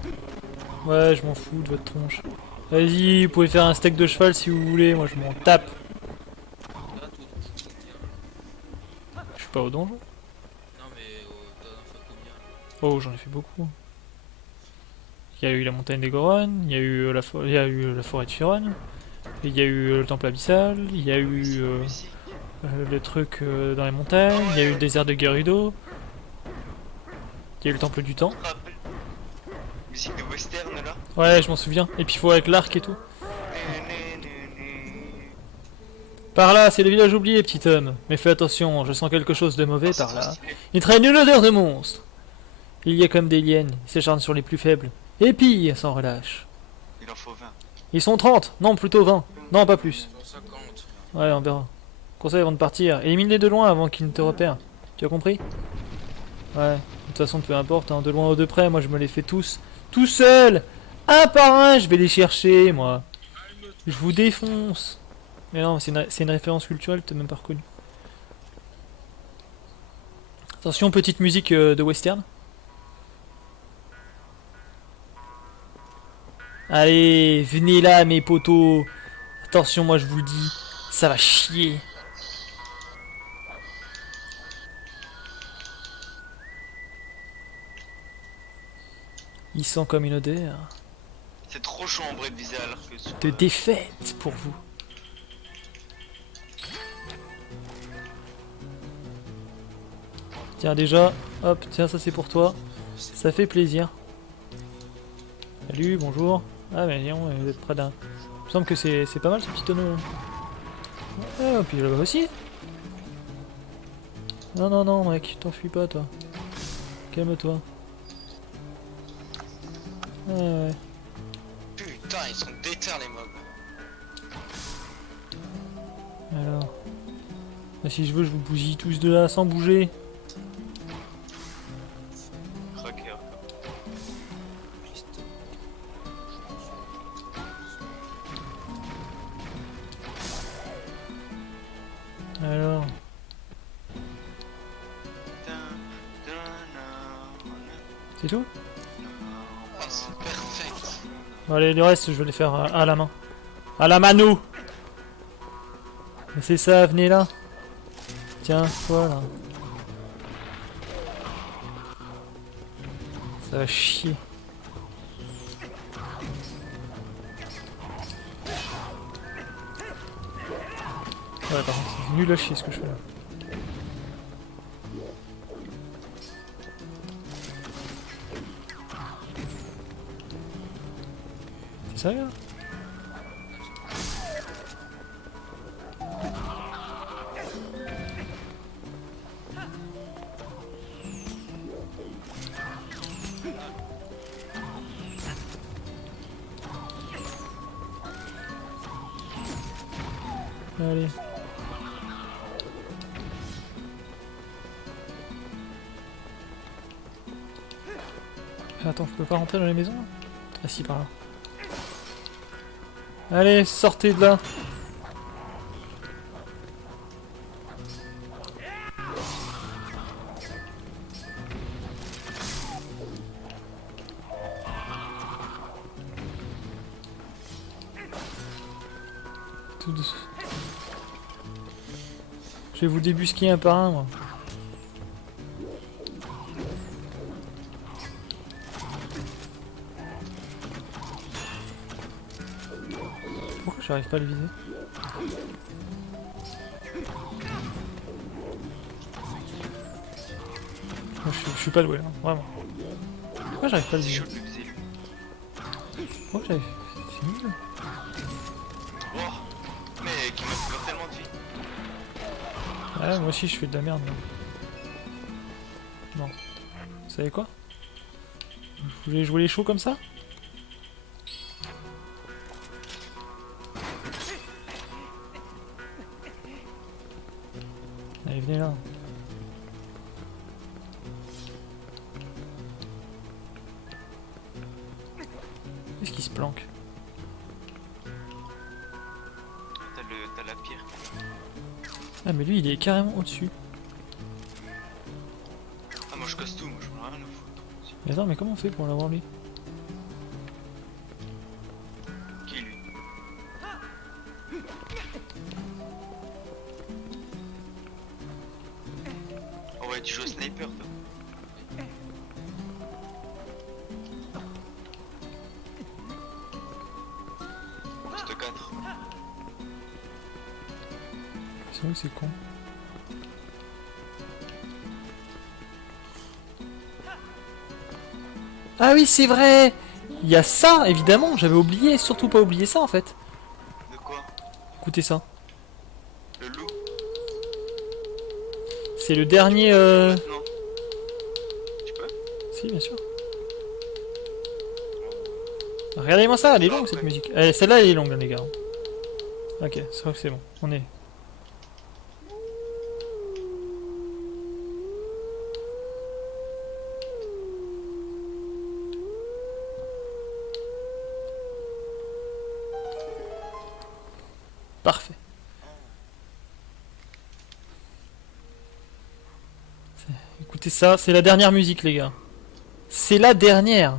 Ouais, je m'en fous de votre tronche. Vas-y, vous pouvez faire un steak de cheval si vous voulez, moi je m'en tape. Là, toi, tu combien? Je suis pas au donjon. Non, mais t'en as fait combien? Oh, j'en ai fait beaucoup. Il y a eu la montagne des Goronnes, il y a eu la forêt de Furon, il y a eu le temple abyssal, il y a eu le truc dans les montagnes, il y a eu le désert de Gerudo, il y a eu le temple du temps. Tu te rappelles? Musique de western là. Ouais, je m'en souviens. Et puis il faut avec l'arc et tout. Par là, c'est le village oublié, petit homme. Mais fais attention, je sens quelque chose de mauvais par là. Il traîne une odeur de monstre. Il y a comme des hyènes, ils s'acharnent sur les plus faibles. Et pillent sans relâche. Il en faut 20. Ils sont 30, non plutôt 20. Non, pas plus. 150. Ouais, on verra. Conseil avant de partir. Élimine-les de loin avant qu'ils ne te repèrent. Tu as compris? Ouais, de toute façon, peu importe, hein, de loin ou de près, moi je me les fais tous. Tout seul! Un par un, je vais les chercher, moi. Je vous défonce. Mais non, c'est une référence culturelle, t'as même pas reconnu. Attention, petite musique de western. Allez, venez là, mes potos. Attention, moi je vous le dis, ça va chier. Il sent comme une odeur C'est trop chaud en vrai de viser alors que sur, de défaite pour vous. Tiens déjà, hop, tiens ça c'est pour toi. Ça fait plaisir. Salut, bonjour. Ah mais non, vous êtes près d'un... Il me semble que c'est pas mal ce petit tonneau. Ah, puis là-bas aussi. Non, non, non mec, t'enfuis pas toi. Calme-toi. Ah, ouais. Putain, ils sont déter les mobs. Alors... Bah, si je veux, je vous bousille tous de là sans bouger. cracker. Alors... C'est tout? Oh, c'est parfait. Bon, allez, le reste, je vais les faire à la main. À la mano! C'est ça, venez là. Tiens, voilà. Ça va chier. Ouais, par contre, c'est nul à chier ce que je fais là. C'est sérieux là? Allez. Attends, je peux pas rentrer dans les maisons là? Ah si, par là. Allez, sortez de là. Tout douce. Je vais vous débusquer un par un, moi. Pourquoi j'arrive pas à le viser? Moi, je suis pas doué, hein, vraiment. Pourquoi j'arrive pas à le C'est viser? chaud de le viser. Pourquoi j'arrive... C'est nul. Oh, mec, il m'a fait tellement de vie. Ouais, moi aussi je fais de la merde. Non. Vous savez quoi? Vous voulez jouer les shows comme ça? Allez, venez là. Qu'est-ce qui se planque? T'as la pierre. Ah mais lui il est carrément au-dessus. casse tout, moi j'en ai rien à foutre. Mais attends, mais comment on fait pour l'avoir lui? Qui lui? Oh ouais, tu joues au sniper toi. Poste 4. C'est où c'est con? Ah oui, c'est vrai! Il y a ça, évidemment, j'avais oublié, surtout pas oublié ça en fait. De quoi? Écoutez ça. Le loup? C'est le dernier. Non. Tu peux? Si, bien sûr. Regardez-moi ça, elle est longue cette musique. Celle-là, elle est longue, les gars. Ok, c'est vrai que c'est bon. On est. Parfait. Écoutez ça, c'est la dernière musique, les gars. C'est la dernière.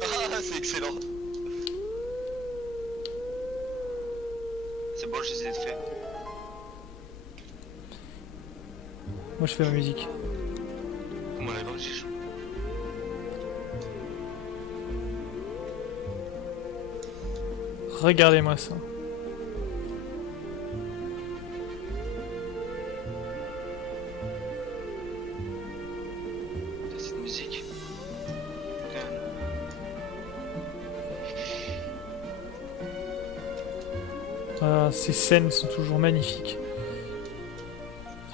Ah, c'est excellent. C'est bon, je les ai fait. Moi, je fais ma musique. Moi, la grande, j'y joue. Regardez-moi ça. Cette musique. Putain. Ah, ces scènes sont toujours magnifiques.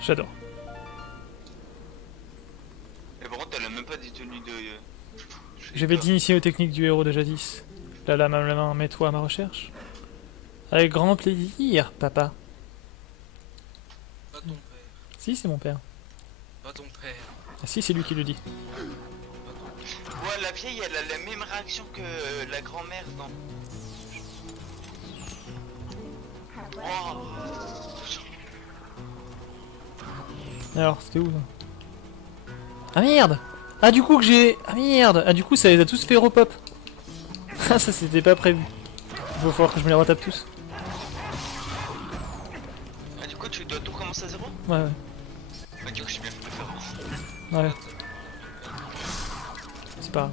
J'adore. Et par contre, elle a même pas des tenues de. Je vais t'initier aux techniques du héros de jadis. La lame à la main, mets-toi à ma recherche. Avec grand plaisir, papa. Pas ton père. Si, c'est mon père. Pas ton père. Ah si, c'est lui qui le dit. Pas ton père. Ouais, la vieille, elle a la même réaction que la grand-mère dans. Oh. Alors, c'était où ça? Ah merde! Ah du coup que j'ai... Ah merde! Ah du coup ça les a tous fait repop. Ah ça c'était pas prévu. Il va falloir que je me les retape tous. Ah, du coup, tu dois tout recommencer à zéro? Ouais, ouais. Ah, du coup, j'ai bien fait de le faire. Ouais. C'est pas grave.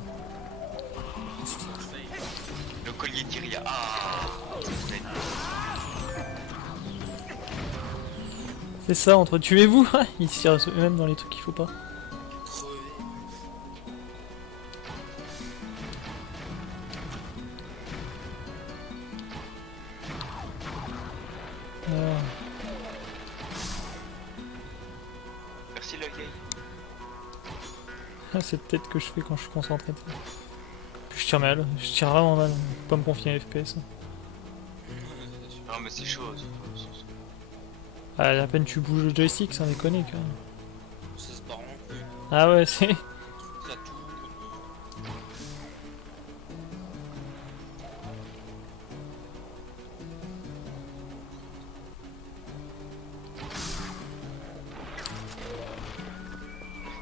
Le collier d'Iria. Ah. C'est ça, entre tuez-vous. Ils se tirent eux-mêmes dans les trucs qu'il faut pas. Crevé. Ah. Merci, la vieille. Ah, c'est peut-être que je fais quand je suis concentré. Puis je tire mal, je tire vraiment mal. Faut pas me confier à FPS. Non, mais c'est chaud. Ah, à peine tu bouges le joystick, sans déconner quoi. Ça se barre non plus. Ah ouais, c'est... Ça tourne.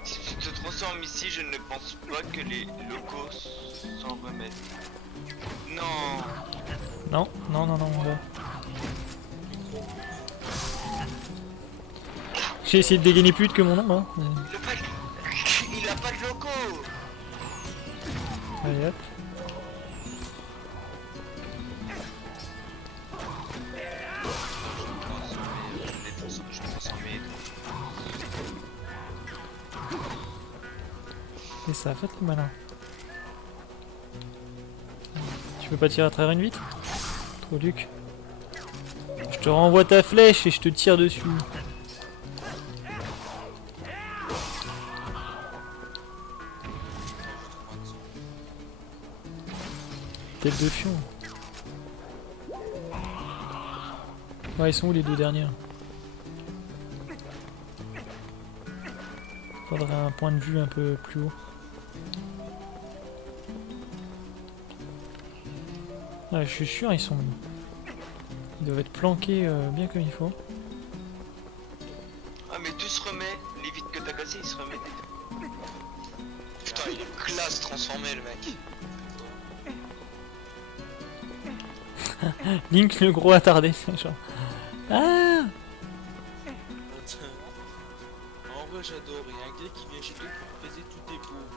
Si tu te transformes ici, je ne pense pas que les locaux s'en remettent. Non. Non, non, non, non, on va. J'ai essayé de dégainer plus vite que mon nom, hein. Le pack. Il a pas de locaux. Allez hop. Je vais transformer. Et ça, faites le malin. Tu peux pas tirer à travers une vitre? Trop Luc. Je te renvoie ta flèche et je te tire dessus. Tête de fion. Ouais, ils sont où les deux dernières? Faudrait un point de vue un peu plus haut. Ouais, je suis sûr, ils sont... Ils doivent être planqués bien comme il faut. Ah mais tout se remet, les vides que t'as cassés ils se remettent. Putain, il est classe transformé le mec. Link le gros attardé. Genre. Ah, En vrai, j'adore. Il y a un gars qui vient chez toi pour baiser tous tes pauvres.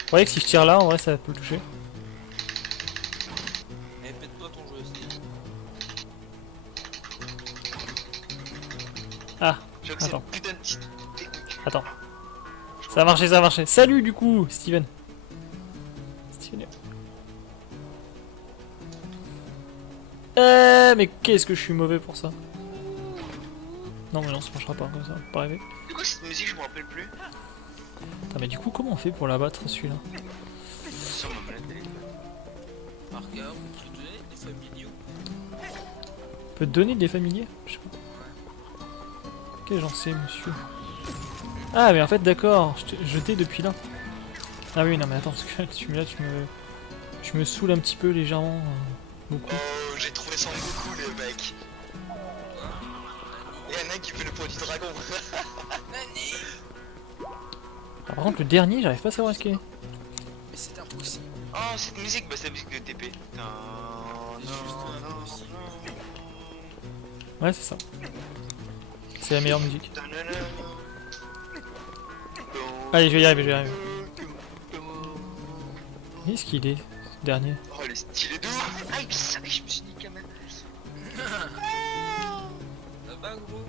vous voyez que si je tire là, en vrai, ça peut toucher. Eh, pète pas ton jeu aussi. Ah, Je vois que c'est attends. une putain de petite technique. Attends. Ça a marché, ça a marché. Salut du coup, Steven. Steven. Mais qu'est-ce que je suis mauvais pour ça. Non mais non, ça marchera pas comme ça, faut pas rêver. C'est quoi cette musique, je me rappelle plus. Attends, mais du coup, comment on fait pour l'abattre celui-là? Sur ma manette téléphone. Marca, on peut te donner des familiaux. On peut te donner des familiers? Je sais pas. Ok, j'en sais, monsieur. Ah, mais en fait, d'accord, je t'ai jeté depuis là. Ah oui, non mais attends, parce que celui-là, tu me saoules un petit peu légèrement. Beaucoup. Oh, j'ai trouvé son Goku le mec. Il y en a un qui fait le poids du dragon. Nani. Ah, par contre, le dernier, j'arrive pas à savoir ce qu'il est. Mais c'est impossible. Oh cette musique, bah c'est la musique de TP. Non, C'est juste impossible. Ouais, c'est ça. C'est la meilleure musique. Allez, je vais y arriver, je vais y arriver. Qu'est-ce qu'il est, ce dernier? Oh les stylés de ouf. Aïe putain, je me suis niqué ma Là-bas, gros.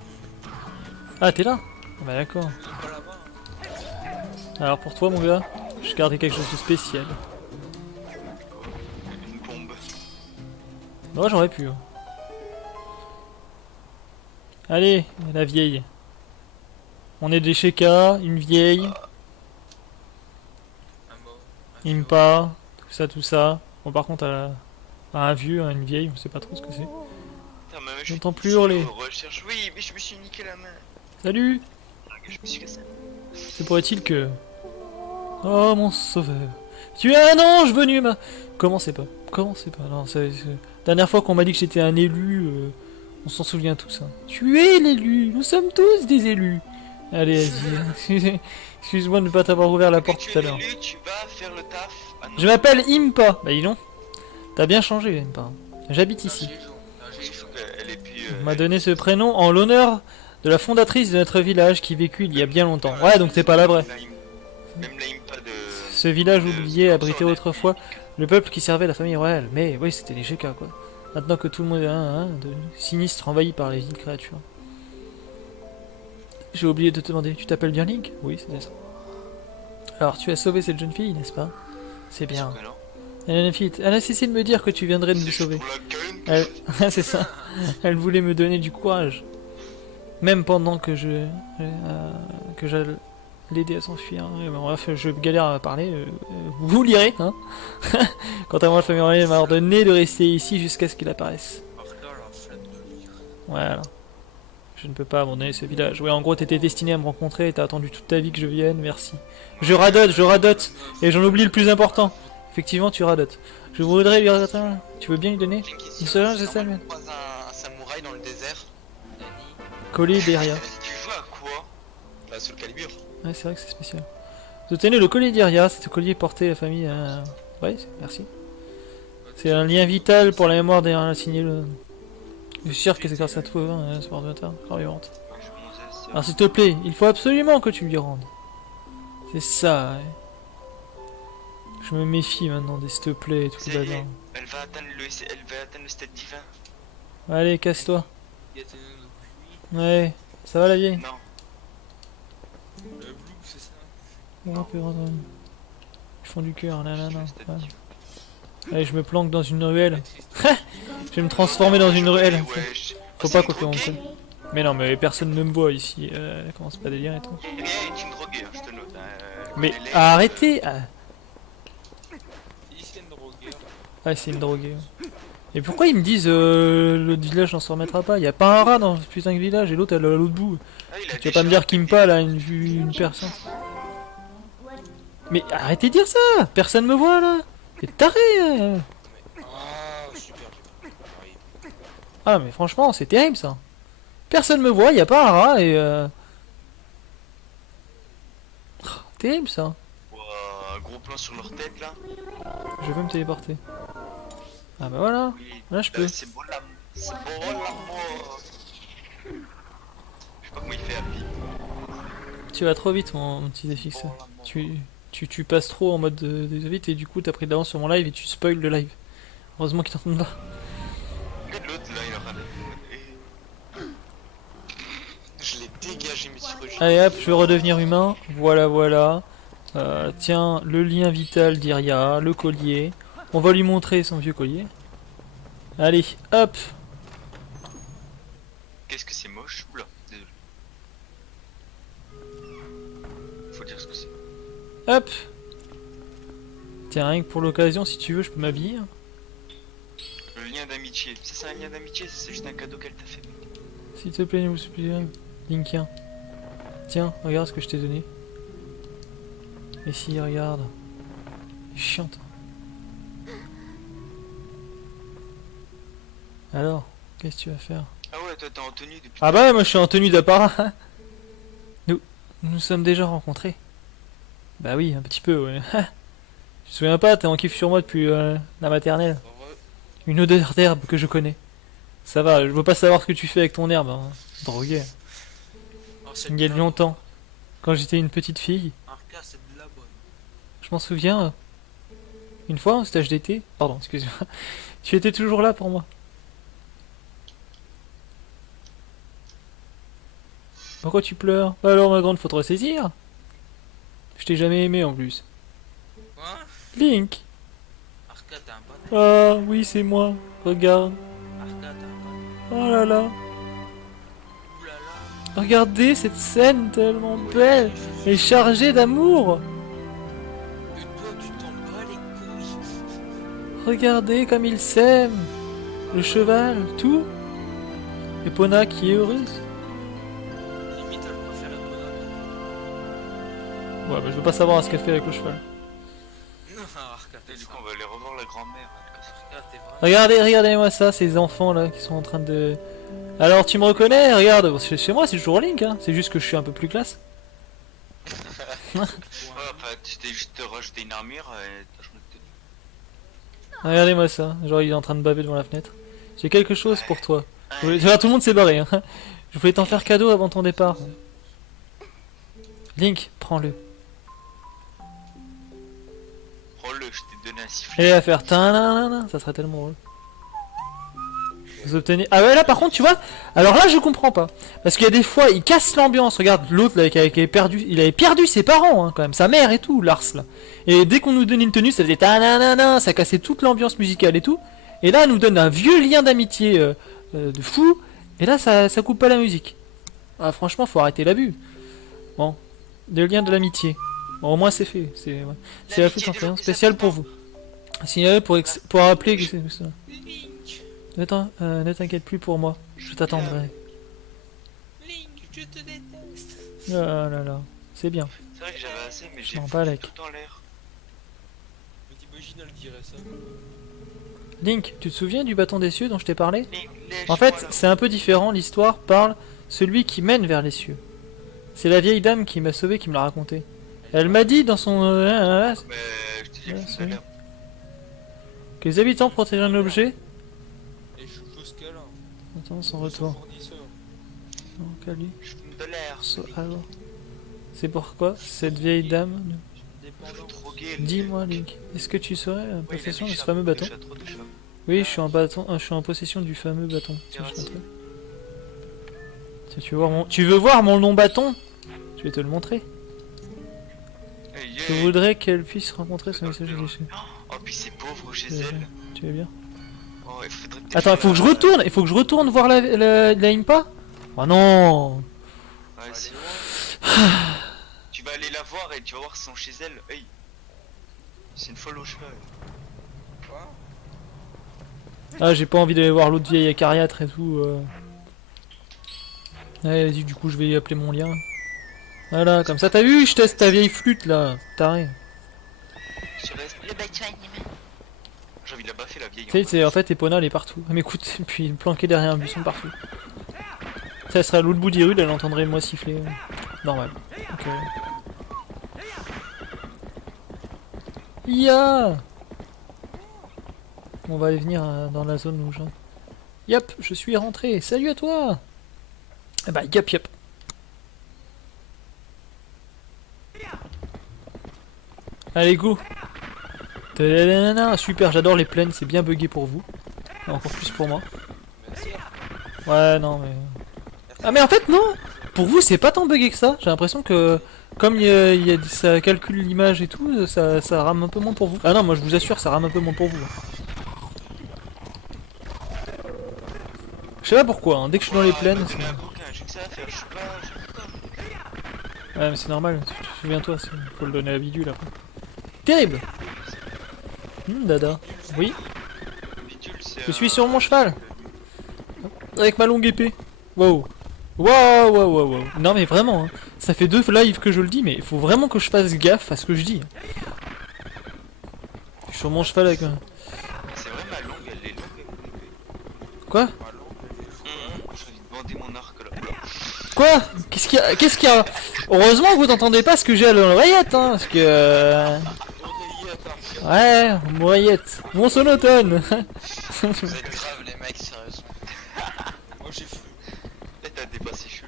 Ah, t'es là? Ah bah d'accord. Vous êtes pas là-bas. Hein. Alors pour toi, mon gars, je gardais quelque chose de spécial. Une bombe. Ouais, j'aurais pu. Hein. Allez, la vieille. On est des Sheka, une vieille, Un mort. Un Impa, tout ça. Bon, par contre, un vieux, une vieille, on sait pas trop ce que c'est. Putain, mais je J'entends suis plus ici hurler. aux recherches. Oui, mais je me suis niqué la main. Salut! Je me suis cassé. Se pourrait-il que... Oh mon sauveur. Tu es un ange venu ma... Commencez pas. Commencez pas. Non, dernière fois qu'on m'a dit que j'étais un élu, on s'en souvient tous. Hein. Tu es l'élu. Nous sommes tous des élus. Allez, vas-y. Excuse-moi de ne pas t'avoir ouvert la porte Tu tout à es l'heure. l'élu, tu vas faire le taf. Ah non. Je m'appelle Impa. Bah dis donc. T'as bien changé, Impa. J'habite gilet ici. jaune. Un gilet Surtout jaune. qu'elle est plus. On m'a donné ce prénom en l'honneur de la fondatrice de notre village qui vécut il y a bien longtemps. Ouais, donc t'es pas la vraie. Même la impa de. Ce village oublié abritait autrefois le peuple qui servait la famille royale. Mais oui, c'était les Sheka, quoi. Maintenant que tout le monde est devenu sinistre, envahi par les villes créatures. J'ai oublié de te demander, tu t'appelles bien Link? Oui, c'était ça. Alors, tu as sauvé cette jeune fille, n'est-ce pas? C'est bien. Que non. Elle a cessé de me dire que tu viendrais nous C'est sauver. pour la gueule que C'est ça. Elle voulait me donner du courage. Même pendant que j'allais l'aider à s'enfuir. Et bon, bref, je galère à parler. Vous lirez, hein. Quant à moi, la famille royale m'a ordonné de rester ici jusqu'à ce qu'il apparaisse. Marca, la flemme de lire. Voilà. Je ne peux pas abandonner ce village. Ouais, en gros, t'étais destiné à me rencontrer et t'as attendu toute ta vie que je vienne. Merci. Je radote. Et j'en oublie le plus important. Effectivement, tu radotes. Je voudrais lui radoter. Tu veux bien lui donner? Jinkies, Il se lance, c'est c'est ça, normal lui. qu'on croise un samouraï dans le désert. Nani. Collier derrière. Tu joues à quoi? Bah, sur le calibre. Ouais, c'est vrai que c'est spécial. Vous tenez le collier d'Iria, c'est le collier porté à la famille. Ouais, merci. C'est un lien vital pour la mémoire d'Iria signé le. Je suis sûr que c'est grâce à toi, ce ordinateur, vivante. Ouais, je suis mon zeste. Alors s'il te plaît, il faut absolument que tu lui rendes. C'est ça, ouais. Je me méfie maintenant des s'il te plaît et tout Ça le y est, bazar. elle va atteindre le stade divin. Allez, casse-toi. Gaetano no Kui. Ouais, ça va la vieille? Non. Le blue, c'est ça. Oh, pardon. Ils font du cœur, nanana. Le stade Ouais. divin. Allez, je me planque dans une ruelle. Triste. Je vais me transformer dans une ruelle. Wesh. Faut Oh, pas c'est copier mon drogué. code. Mais non, mais personne ne me voit ici. Commence pas à délire et tout. Rien est une droguée, hein, je te note. Mais connais-les. arrêtez! Ici, c'est une droguée. Ah, c'est une droguée. Et pourquoi ils me disent l'autre village n'en se remettra pas? Y a pas un rat dans ce putain de village et l'autre elle est à l'autre bout. Ah, il a Tu vas pas me dire Kimpa là, une personne. Mais arrêtez de dire ça! Personne me voit là! T'es taré! Ah mais franchement c'est terrible ça. Personne me voit, y a pas un rat et terrible ça. Ouah, un gros plan sur leur tête là. Je veux me téléporter. Ah bah voilà. Oui, Là je peux. c'est beau là. C'est beau l'amour. Je sais pas comment il fait Happy. Tu vas trop vite mon petit défixe. Beau l'amour. Tu passes trop en mode de vite et du coup t'as pris de l'avance sur mon live et tu spoil le live. Heureusement qu'il t'entend pas. Regarde l'autre là, il aura Je l'ai dégagé, mais sur le Allez hop, je vais redevenir humain. Voilà, voilà. Tiens, le lien vital d'Iria, le collier. On va lui montrer son vieux collier. Allez, hop. Qu'est-ce que c'est moche? Oula, désolé. Faut dire ce que c'est. Hop. Tiens, rien que pour l'occasion, si tu veux, je peux m'habiller. Le lien d'amitié. Ça, c'est un lien d'amitié, c'est juste un cadeau qu'elle t'a fait. S'il te plaît, ne vous plaît, Linkien. Tiens, regarde ce que je t'ai donné. Et si, regarde. Il est chiante. Alors, qu'est-ce que tu vas faire? Ah ouais, toi t'es en tenue depuis. Ah bah moi je suis en tenue d'apparat. Nous sommes déjà rencontrés. Bah oui, un petit peu, ouais. Tu te souviens pas, t'es en kiff sur moi depuis la maternelle. Heureux. Une odeur d'herbe que je connais. Ça va, je veux pas savoir ce que tu fais avec ton herbe. Hein. Drogué. Oh, c'est Il y a de de la longtemps. Quand j'étais une petite fille. bonne. Arca, c'est de la bonne. Je m'en souviens. Une fois, au stage d'été. Pardon, excuse-moi. Tu étais toujours là pour moi. Pourquoi tu pleures? Alors ma grande, faut te ressaisir. Je t'ai jamais aimé en plus. Quoi? Link. Arca, t'es un bâtard. Ah oui, c'est moi. Regarde. Arca, t'es un bâtard. Oh là là. Oulala. Regardez cette scène tellement belle et chargée d'amour. Et toi, tu t'en bats les couilles. Regardez comme ils s'aiment. Le cheval, tout. Et Pona qui est heureuse. Limite, elle préfère Epona. Ouais, bah je veux pas savoir ce qu'elle fait avec le cheval. Non, Arca, t'es Et du coup, sympa. on va aller revoir la grand-mère. Arca, t'es vraiment. Regardez-moi ça, ces enfants là qui sont en train de... Alors tu me reconnais? Regarde, chez moi c'est toujours Link, hein. C'est juste que je suis un peu plus classe. Ouais, enfin, c'était juste rajouter une armure et t'as changé de tenue. Regardez-moi ça, genre il est en train de baver devant la fenêtre. J'ai quelque chose pour toi. Ouais. Regarde, tout le monde s'est barré. Hein. Je voulais t'en faire cadeau avant ton départ. Link, prends-le. Prends-le, je t'ai donné un sifflet. Et à faire ta-na-na-na, ça serait tellement drôle. Vous obtenez... Ah ouais, là par contre, tu vois, alors là je comprends pas. Parce qu'il y a des fois, il casse l'ambiance. Regarde, l'autre là qui avait perdu, il avait perdu ses parents hein, quand même, sa mère et tout, Lars là. Et dès qu'on nous donnait une tenue, ça faisait ta-na-na-na, ça cassait toute l'ambiance musicale et tout. Et là, elle nous donne un vieux lien d'amitié de fou. Et là, ça coupe pas la musique. Ah, franchement, faut arrêter l'abus. Bon, des liens de l'amitié. Bon, au moins c'est fait. C'est ouais. C'est la L'amitié fête de en jour spécial des pour vous. Signalez pour rappeler que c'est ça. Link. Ne t'inquiète plus pour moi. Je t'attendrai. Link, je te déteste. Oh là là, c'est bien. C'est vrai que j'avais assez, mais Je j'ai m'en foutu bats avec. tout en l'air. Mais t'imagines, elle dirait ça. Link, tu te souviens du bâton des cieux dont je t'ai parlé? Link, En fait, lèche-moi, là. c'est un peu différent. L'histoire parle celui qui mène vers les cieux. C'est la vieille dame qui m'a sauvé qui me l'a raconté. Elle m'a dit dans son Mais je te dis Ouais, que c'est tout à l'heure. que les habitants protègent un objet. Et je joue ce câlin. Attends, son Son retour. fournisseur. Non, calme. Je fume de l'air. Alors, c'est pourquoi cette vieille dame. Je Dépendant. veux droguer. Dis-moi, Link, est-ce que tu serais en Ouais, il a possession des de ce chats, fameux des bâton? chats, trop de chats. Oui, je suis en possession du fameux bâton. Tiens, je te Merci. montre. Tiens, tu veux voir mon long bâton? Je vais te le montrer. Hey, Je yeah. voudrais qu'elle puisse rencontrer son message déchu. Oh, puis c'est pauvre chez Tu veux elle. Tu veux bien? Oh, il faudrait peut-être. Attends, il faut que je retourne voir la Impa? Oh non! Ouais, c'est Tu vas aller la voir et tu vas voir si sont chez elle. Hey. C'est une folle au cheval. Quoi? Ah, j'ai pas envie d'aller voir l'autre vieille acariâtre et tout. Allez, vas-y, du coup, je vais y appeler mon lien. Voilà, comme ça, t'as vu? Je teste ta vieille flûte là, taré. Je reste. Le bâtiment animé. J'ai envie de la baffer la vieille. Tu sais, en fait, Epona elle est partout. Elle m'écoute, et puis planquée derrière un buisson partout. Ça serait à l'autre bout des rues, elle entendrait moi siffler. Normal. Donc, Ya. On va aller venir dans la zone où je... Yep, je suis rentré. Salut à toi. Eh bah, yep. Allez, go. Tadadadada, super, j'adore les plaines, c'est bien bugué pour vous. Encore plus pour moi. Merci. Ouais, non, mais... Ah, mais en fait, non. Pour vous, c'est pas tant bugué que ça. J'ai l'impression que... Comme ça calcule l'image et tout, ça rame un peu moins pour vous. Ah non, moi je vous assure, ça rame un peu moins pour vous. Je sais pas pourquoi, hein, dès que je suis dans les plaines... J'ai que ça à faire, je sais pas. Ouais, mais c'est normal, souviens-toi, faut le donner à la bidule après. Terrible. Dada. Oui, Bidule, c'est je suis sur mon cheval. Avec ma longue épée. Wow. Wow. Non mais vraiment, hein. Ça fait 2 lives que je le dis, mais il faut vraiment que je fasse gaffe à ce que je dis. Je suis sur mon cheval avec... C'est vrai, ma longue, elle est longue. Quoi? J'ai envie de bander mon arc là. Oula. Quoi? Qu'est-ce qu'il y a? Heureusement que vous n'entendez pas ce que j'ai à l'oreillette, hein, parce que... Ouais, mon oreillette. Mon sonotone. Vous êtes grave les mecs, sérieusement. Moi j'ai fou. Eh, t'as dépassé chelou.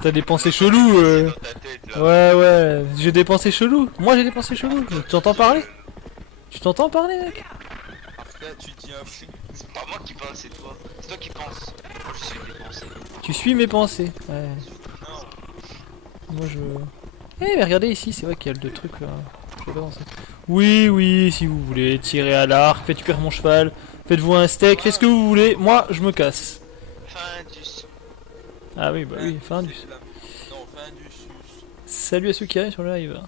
T'as des pensées cheloues. C'est dans ta tête là. Ouais, j'ai des pensées cheloues. Moi j'ai des pensées cheloues. Tu t'entends parler? Tu t'entends parler, mec? Après tu dis un fou. C'est pas moi qui pense, c'est toi. C'est toi qui penses. Moi je suis dépensé. Tu suis mes pensées. Ouais. Non. Moi je... Eh mais regardez ici, c'est vrai qu'il y a le truc là. Je vais pas danser. Oui, si vous voulez, tirez à l'arc, faites cuire mon cheval, faites-vous un steak, faites ce que vous voulez, moi je me casse. Fin du son. Ah oui, bah oui, fin du... Non, fin du sus. Salut à ceux qui arrivent sur le live.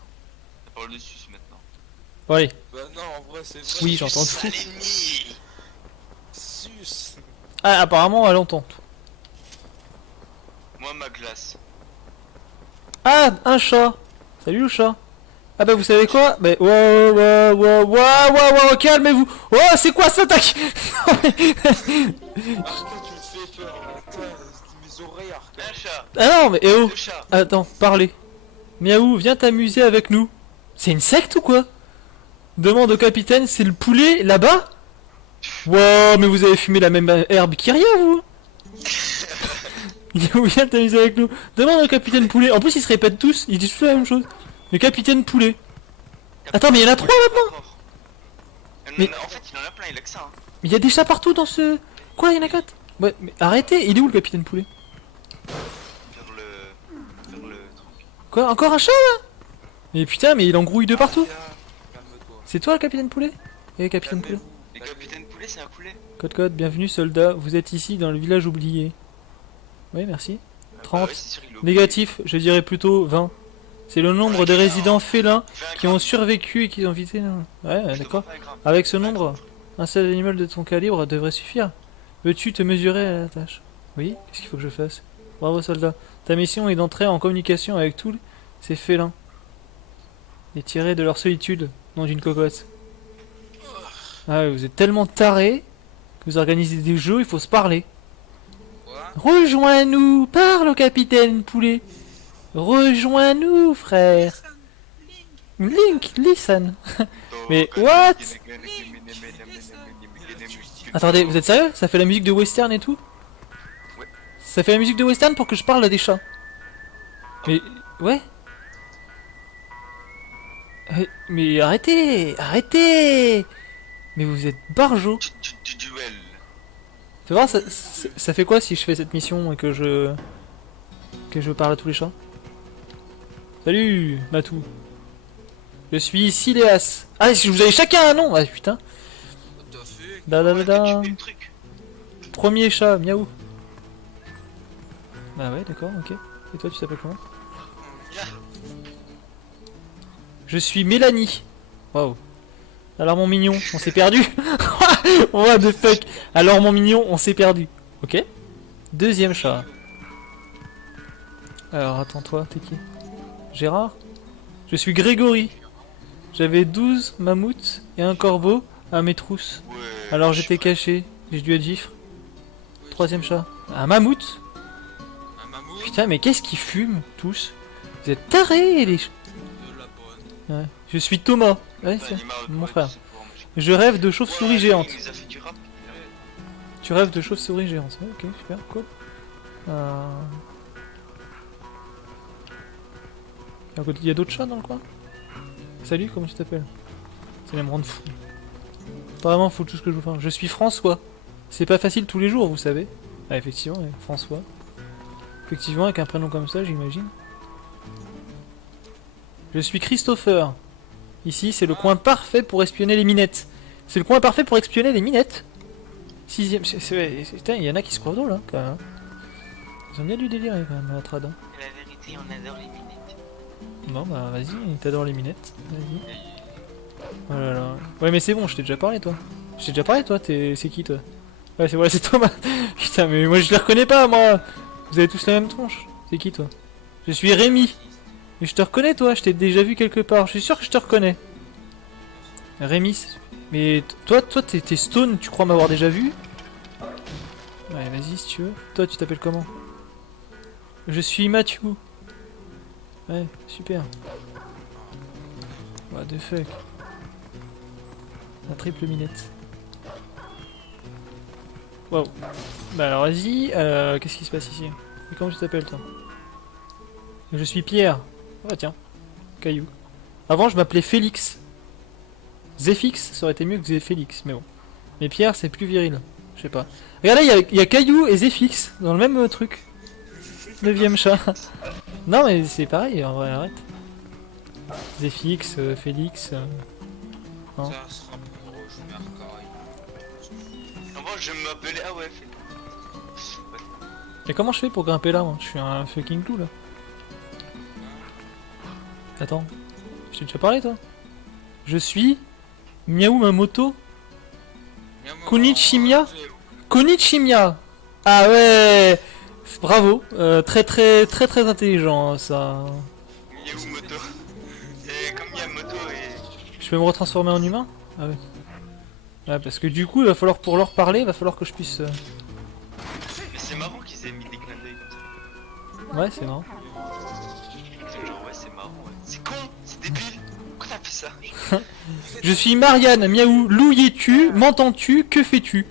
On parle de sus maintenant. Bon allez, Bah non, en vrai c'est vrai. oui j'entends tout. Salini. Sus. Ah apparemment elle entend tout. Moi ma glace. Ah, un chat. Salut le chat. Ah bah vous savez quoi? Bah wow, calmez-vous. Oh c'est quoi cette attaque? Arca, tu me fais peur. Attends, mes oreilles, Arca. Un chat. Ah non mais eh oh. Deux chats. Attends, parlez. Miaou, viens t'amuser avec nous. C'est une secte ou quoi? Demande au capitaine, c'est le poulet là-bas? Wow, mais vous avez fumé la même herbe qu'Iria, vous? Miaou, viens t'amuser avec nous. Demande au capitaine poulet. En plus, ils se répètent tous, ils disent tous la même chose. Le capitaine poulet. Attends, mais il y en a 3 maintenant? Mais- En fait, il en a plein, il a que ça. Hein. Mais il y a des chats partout dans ce... Quoi, il y en a 4? Ouais, mais arrêtez, il est où le capitaine poulet? Vers le truc. Quoi, encore un chat là? Mais putain, mais il engrouille de partout. Calme-toi. C'est toi le capitaine poulet? Eh, capitaine poulet. Calmez-vous. Les capitaines poulet, c'est un poulet. Code, bienvenue soldat, vous êtes ici dans le village oublié. Oui, merci. 30. Bah ouais, c'est sûr, il est obligé. Négatif, je dirais plutôt 20. C'est le nombre de résidents félins 20 qui ont grammes. survécu et qui ont visité... Ouais, Je te d'accord. vends 20 grammes. Avec ce nombre, un seul animal de ton calibre devrait suffire. Veux-tu te mesurer à la tâche? Oui, qu'est-ce qu'il faut que je fasse? Bravo soldat. Ta mission est d'entrer en communication avec tous ces félins. Et tirer de leur solitude, non d'une cocotte. Ah ouais, vous êtes tellement tarés que vous organisez des jeux, il faut se parler. Quoi? Rejoins-nous, parle au capitaine poulet. Rejoins-nous, frère. Link, listen. Mais what? Attendez, vous êtes sérieux? Ça fait la musique de western et tout? Ouais. Ça fait la musique de western pour que je parle à des chats. Mais, ouais. Mais arrêtez. Mais vous êtes barjots. Du duel. Fais voir, ça fait quoi si je fais cette mission et que je parle à tous les chats? Salut, Matou. Je suis Siléas. Ah, si vous avez chacun un nom. Ah putain. What the fuck? Da da da da. Tu fais le truc. Premier chat, miaou. Ah ouais, d'accord, ok. Et toi, tu t'appelles comment? Je suis Mélanie. Waouh. Alors mon mignon, on s'est perdu. What the fuck. Alors mon mignon, on s'est perdu. Ok. Deuxième chat. Alors attends, toi, t'es qui? Gérard? Je suis Grégory. J'avais 12 mammouths et un corbeau. à mes trousses. Ouais. Alors je j'étais suis prêt. caché, j'ai dû être vif. Ouais, Troisième chat. Un mammouth. Un mammouth Putain, mais qu'est-ce qu'ils fument tous? Vous êtes tarés les... de la bonne. Ouais. Je suis Thomas. Ouais, Putain, c'est il m'a mon output, frère. c'est pour moi. Je rêve de chauves-souris Ouais, géantes. Il nous a fait du rap. Tu rêves de chauves-souris géantes. Ouais, ok, super, cool. Il y a d'autres chats dans le coin? Salut, comment tu t'appelles? Ça va me rendre fou. Pas vraiment fou tout ce que je veux faire. Je suis François. C'est pas facile tous les jours, vous savez. Ah, effectivement, ouais, François. Effectivement, avec un prénom comme ça, j'imagine. Je suis Christopher. Ici, c'est le coin parfait pour espionner les minettes. C'est le coin parfait pour espionner les minettes. Sixième. Putain, il y en a qui se croient drôle, là, quand même. Hein. Ils ont bien du délire, quand même, la trad. Hein. La vérité, on adore les minettes. Non, bah vas-y, t'adores les minettes. Vas-y. Oh là là. Ouais, mais c'est bon, je t'ai déjà parlé, toi. Je t'ai déjà parlé, toi. C'est qui, toi? Ouais, c'est voilà, c'est Thomas. Putain, mais moi je les reconnais pas, moi. Vous avez tous la même tronche. C'est qui, toi? Je suis Rémi. Mais je te reconnais, toi. Je t'ai déjà vu quelque part. Je suis sûr que je te reconnais. Rémi. Mais toi, t'es Stone. Tu crois m'avoir déjà vu? Ouais, vas-y, si tu veux. Toi, tu t'appelles comment? Je suis Mathieu. Ouais, super. What the fuck. Un triple minette. Wow. Bah alors vas-y, qu'est-ce qui se passe ici? Et comment tu t'appelles toi? Je suis Pierre. Ah tiens, Caillou. Avant je m'appelais Félix. Zéfix, ça aurait été mieux que Zéfélix, mais bon. Mais Pierre c'est plus viril, je sais pas. Regardez, il y a Caillou et Zéfix dans le même truc. 9ème chat. Non mais c'est pareil, en vrai, arrête. Zéfix, Félix... Non. Ça sera pour je mets Arcaille. Avant, je m'appelais. Ah ouais, fait. Et comment je fais pour grimper là, moi? Je suis un fucking clou là. Attends, je t'ai déjà parlé toi? Je suis... Miaou ma moto? Konichimia? Konichimia! Ah ouais! Bravo, très intelligent hein, ça. Miyamoto. Et comme Miyamoto et. Je peux me retransformer en humain? Ah ouais. Ouais, parce que du coup, il va falloir, pour leur parler, il va falloir que je puisse... Mais c'est marrant qu'ils aient mis des clins d'œil comme ça. Ouais, c'est marrant. Genre, ouais, c'est marrant, ouais. C'est con, c'est débile. Pourquoi t'as fait ça? Je suis Marianne, miaou, louilles-tu, m'entends-tu, que fais-tu?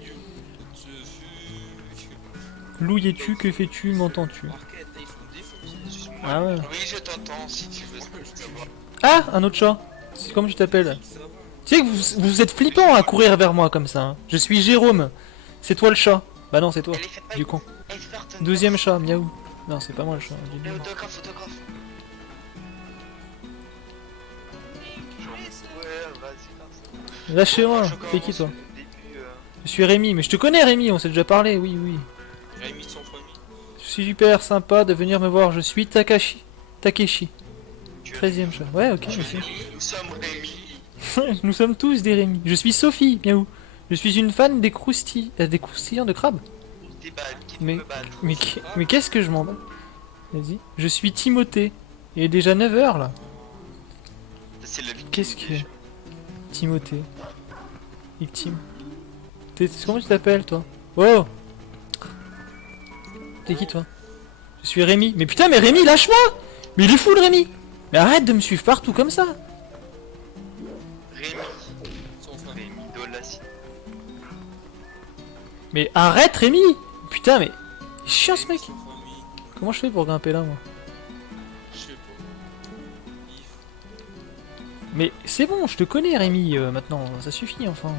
Louilles-tu, que fais-tu, m'entends-tu? Arcade, là, ils font défoncer. Ah ouais. Oui, je t'entends si tu veux savoir. Ah, un autre chat. C'est comment tu t'appelles? Ça va. Tu sais que vous êtes flippant à courir vers moi comme ça. Hein. Je suis Jérôme. C'est toi le chat. Bah non, c'est toi, Allez, faites pas du con. Allez, fais faire ton 12ème chat, miaou. Non, c'est pas moi le chat. Allez, autographe, autographe. Ouais, vas-y, comme ça. Lâchez-moi. Je T'es qui commence toi? le début, Je suis Rémi. Mais je te connais Rémi, on s'est déjà parlé. Oui, oui. Rémi sans famille. Je suis super sympa de venir me voir. Je suis Takashi. Takeshi. tu 13ème chat. Ouais, ok, merci. Nous sommes Rémi. Nous sommes tous des Rémi. Je suis Sophie, miaou. Je suis une fan des des croustillants de crabe. Des balles qui Mais- me battent. Mais qu'est-ce que je m'en bats? Vas-y. Je suis Timothée. Il est déjà 9h là. C'est la vie. Qu'est-ce que... Timothée. Victime. Comment tu t'appelles toi? Oh! T'es qui toi? Je suis Rémi. Mais putain, mais Rémi, lâche-moi! Mais il est fou le Rémi! Mais arrête de me suivre partout comme ça! Rémi. Sans famille. Rémi Dolassi. Mais arrête Rémi! Putain, mais... Il est chiant ce mec! Sans famille. Comment je fais pour grimper là moi? Je sais pas. Yves. Mais c'est bon, je te connais Rémi maintenant, ça suffit enfin.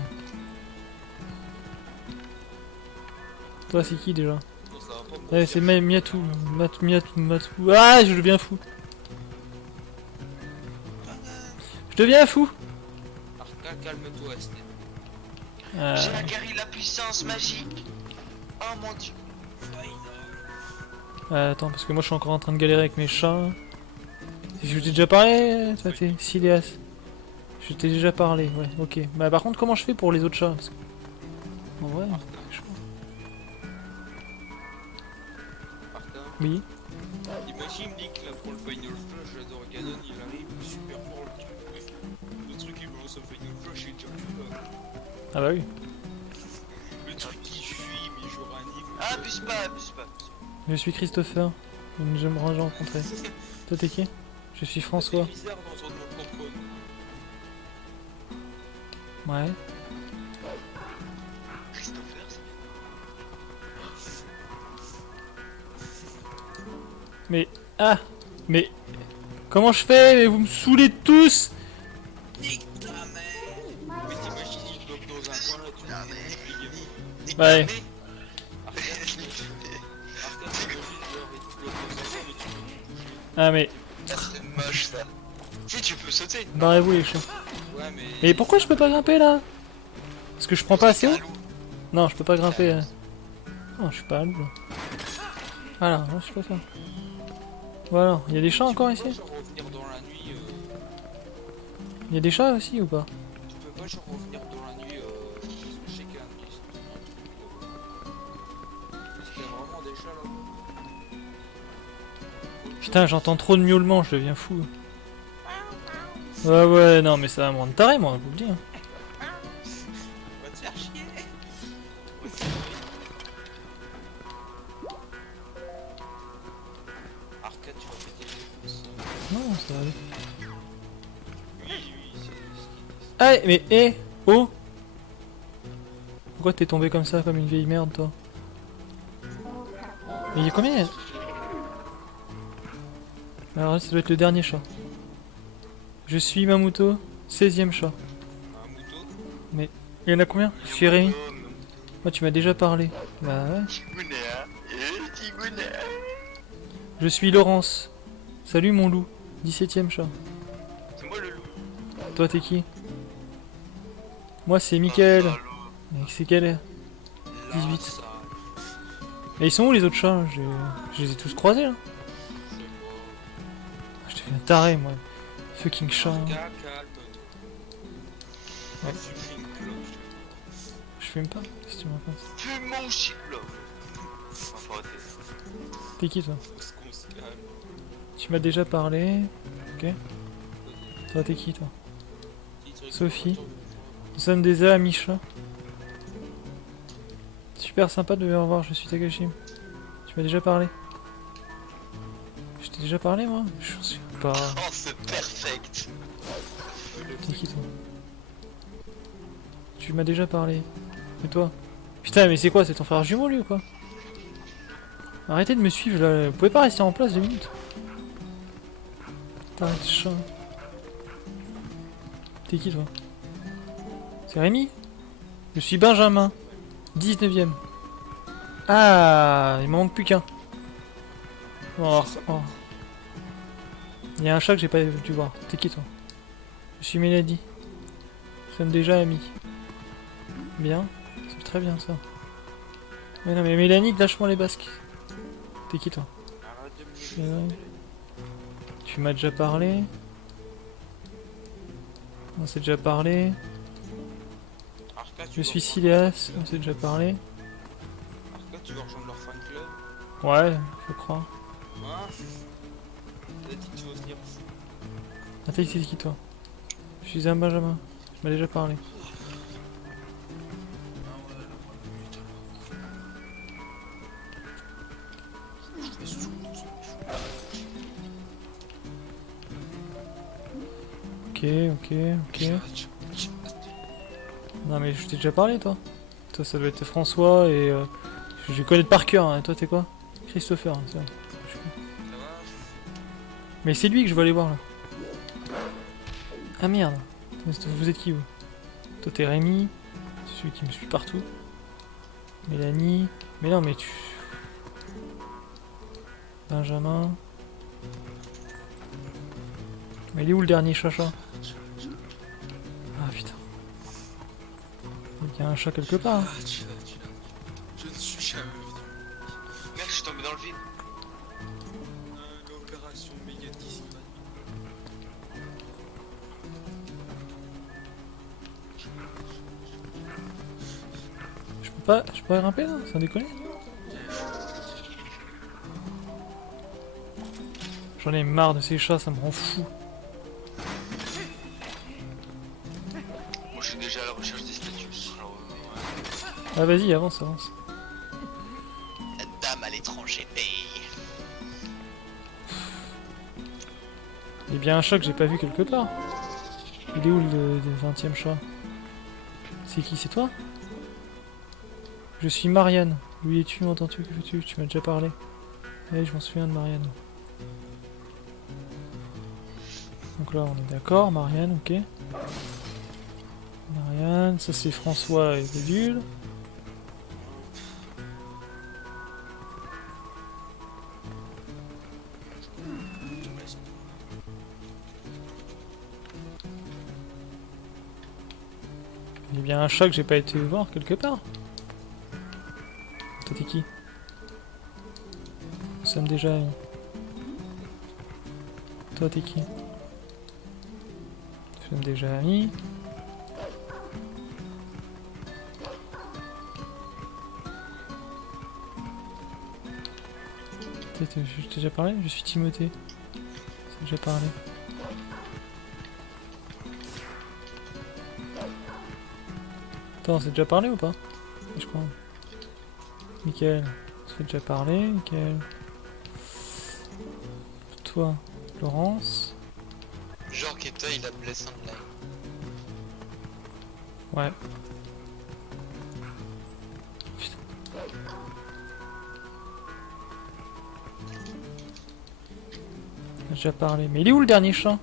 Toi c'est qui déjà? Non, ça va pas me Ouais, refaire. c'est Miatou, Matou. Ah, je deviens fou. Je deviens fou. Arca, calme-toi, Esté. J'ai acquéri la puissance magique. Oh mon dieu. Attends, parce que moi je suis encore en train de galérer avec mes chats. Je t'ai déjà parlé, toi t'es Sileas. Je t'ai déjà parlé, ouais, ok. Bah par contre, comment je fais pour les autres chats? Parce que... En vrai, c'est chaud. Arca. Oui. Imagine Nick là pour le Final Flash, j'adore Ganon, il arrive super fort le truc il balance un Final Flash et il tire plus là. Ah bah oui. Le truc qui fuit, mais j'aurai un niveau. Ah, abuse pas, abuse pas. Je suis Christopher. J'aimerais rencontrer. Toi t'es qui? Je suis François. C'est bizarre dans un nom contrôle. Ouais. Christopher, c'est Mais... Ah. Mais... Comment je fais? Mais vous me saoulez tous. Nique ta mère! Mais t'imagines, il bloque dans un coin là, tu me dis, Ouais. Ah mais... ah, c'est moche ça. Si tu peux sauter. Barrez-vous les chiens. Ouais, mais. Et pourquoi je peux pas grimper là? Parce que je prends pas assez C'est haut? un loup. Non, je peux pas grimper. Non, je suis pas un loup. Là. Voilà, là, je peux pas. Voilà, il y a des chats encore ici? Genre revenir dans la nuit. Il y a des chats aussi ou pas? Tu peux pas genre revenir dans la nuit. Chez Candice. Parce qu'il y a vraiment des chats là. Putain, j'entends trop de miaulements, je deviens fou. Ouais, ouais, non, mais ça va me rendre taré, moi, je vous le dis. Hein. Va te faire chier! Arcade, tu vas péter les pouces. Non, ça va aller. Oui, oui, c'est ce qu'ils disent. Ah, mais, oh! Pourquoi t'es tombé comme ça, comme une vieille merde, toi? Mais il y a combien? Alors là, ça doit être le dernier chat. Je suis Mamuto, 16ème chat. Un mouton? Il y en a combien? Je suis Rémi. Oh, mon Moi, tu m'as déjà parlé. Bah ouais. Tigounéa. Tigounéa. Je suis Laurence. Salut mon loup, 17ème chat. C'est moi le loup. Toi, t'es qui? Moi, c'est Mickaël. Ah, salaud. Mais c'est quel est? 18. Là, ça, Mais ils sont où les autres chats? Je les ai tous croisés là. je sais Je deviens taré, moi. Fucking chat. pas. Gars, calme-toi. Ouais. Fume une clope. Je fume pas, si tu me racontes. Fume mon cyclo. Enfin, faut arrêter. T'es qui toi? Faut qu'on se calme. Tu m'as déjà parlé. Ok. Toi, t'es qui toi? Petit truc Sophie. autour de toi. Nous sommes des amis chats. Super sympa de me revoir, je suis Takashi. Tu m'as déjà parlé? Je t'ai déjà parlé moi? Je suis pas. Oh, c'est perfect. T'es qui toi? Tu m'as déjà parlé. Et toi? Putain, mais c'est quoi? C'est ton frère jumeau lui ou quoi? Arrêtez de me suivre là, vous pouvez pas rester en place 2 minutes. T'arrêtes chat. T'es qui toi? C'est Rémi? Je suis Benjamin. 19ème. Ah, il m'en manque plus qu'un. Oh, oh. Il y a un chat que j'ai pas dû voir. T'es qui toi? Je suis Mélanie. Nous sommes déjà amis. Bien. C'est très bien ça. Mais non mais Mélanie, lâche-moi les basques. T'es qui toi? Arrête de me Ouais. Tu m'as déjà parlé. On s'est déjà parlé. Arcade, tu Je vas suis rejoindre- Sileas. On s'est déjà parlé. Arcade, tu vas rejoindre leur fan club. Ouais, je crois. Hein? T'as dit que tu vas venir. Attends, c'est qui toi? Je suis un Benjamin. Tu m'as déjà parlé. Ok, ok, ok. Non mais je t'ai déjà parlé toi. Toi ça doit être François et je vais connaître par cœur. Hein. Toi t'es quoi? Christopher. Hein, ça. Ça va? Mais c'est lui que je veux aller voir là. Ah merde. Vous êtes qui vous? Toi t'es Rémi. C'est celui qui me suit partout. Mélanie. Mais non mais tu... Benjamin. Mais il est où le dernier chacha? Ah putain. Il y a un chat quelque part. Hein. Ah, tu l'as. Je ne suis jamais venu. Merde, je suis tombé dans le vide. L'opération méga discrète. Je peux pas grimper là? Sans déconner? J'en ai marre de ces chats, ça me rend fou. Moi, je je suis déjà à la recherche des statues. Alors, ouais. Ah vas-y, avance, avance. La dame à l'étranger paye. Il y a bien un chat que j'ai pas vu quelque part. Il est où le 20e chat? C'est qui? C'est toi? Je suis Marianne. Lui es-tu? Entends-tu? Que fais-tu? Tu m'as déjà parlé. Oui, je m'en souviens de Marianne. Donc là, on est d'accord. Marianne, ok. Marianne, ça c'est François et Bédule. Il y a bien un chat que j'ai pas été voir quelque part. Toi t'es qui? Nous sommes déjà amis. Toi t'es qui? Nous sommes déjà amis. Je t'ai déjà parlé? Je suis Timothée. J'ai déjà parlé. Attends, on s'est déjà parlé ou pas? Je crois. Michael, on s'est déjà parlé, Michael. Toi, Laurence. Genre que toi, il a blessé un live. Ouais. Putain. On a déjà parlé. Mais il est où le dernier chat?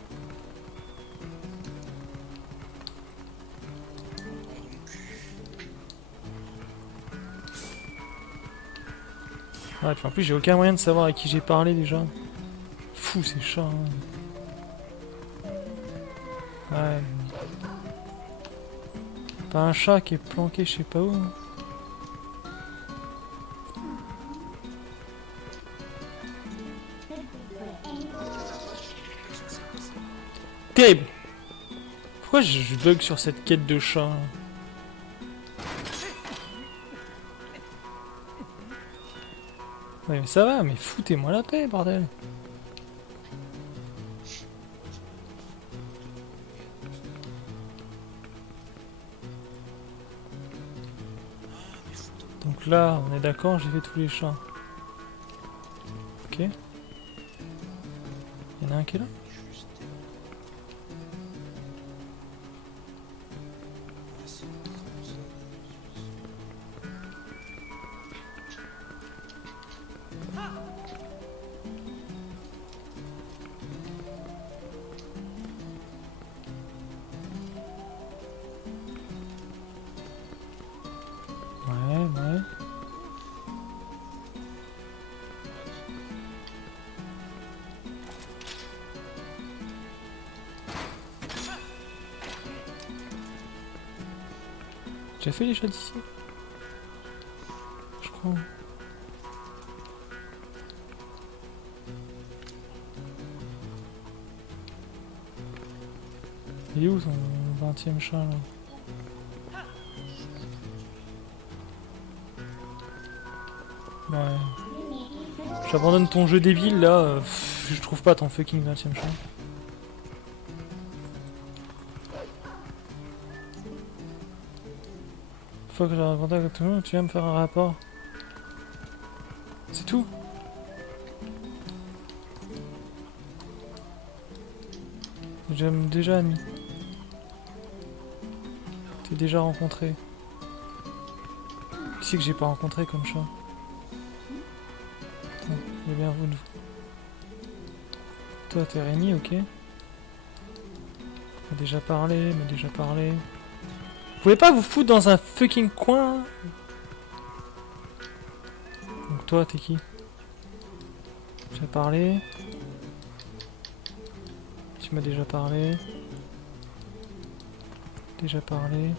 Ouais, puis en plus j'ai aucun moyen de savoir à qui j'ai parlé déjà. Fou ces chats. Hein. Ouais. Pas un chat qui est planqué je sais pas où. Hein. Terrible. Pourquoi je bug sur cette quête de chat? Ouais mais ça va, mais foutez-moi la paix, bordel. Donc là, on est d'accord, j'ai fait tous les chats. Ok. Il y en a un qui est là? Ouais, ouais. J'ai fait les chats d'ici? Je crois. Il est où son 20e chat là? Ouais. J'abandonne ton jeu débile là, je trouve pas ton fucking 20e chat. Faut que j'ai un contact avec tout le monde, tu viens me faire un rapport. C'est tout. J'aime déjà ami. T'es déjà rencontré. Qui c'est que j'ai pas rencontré comme chat? Attends, il y a bien vous deux. Toi t'es Rémi, ok. M'a déjà parlé, m'a déjà parlé. Vous pouvez pas vous foutre dans un fucking coin? Donc toi t'es qui? J'ai parlé. Tu m'as déjà parlé. Déjà parlé.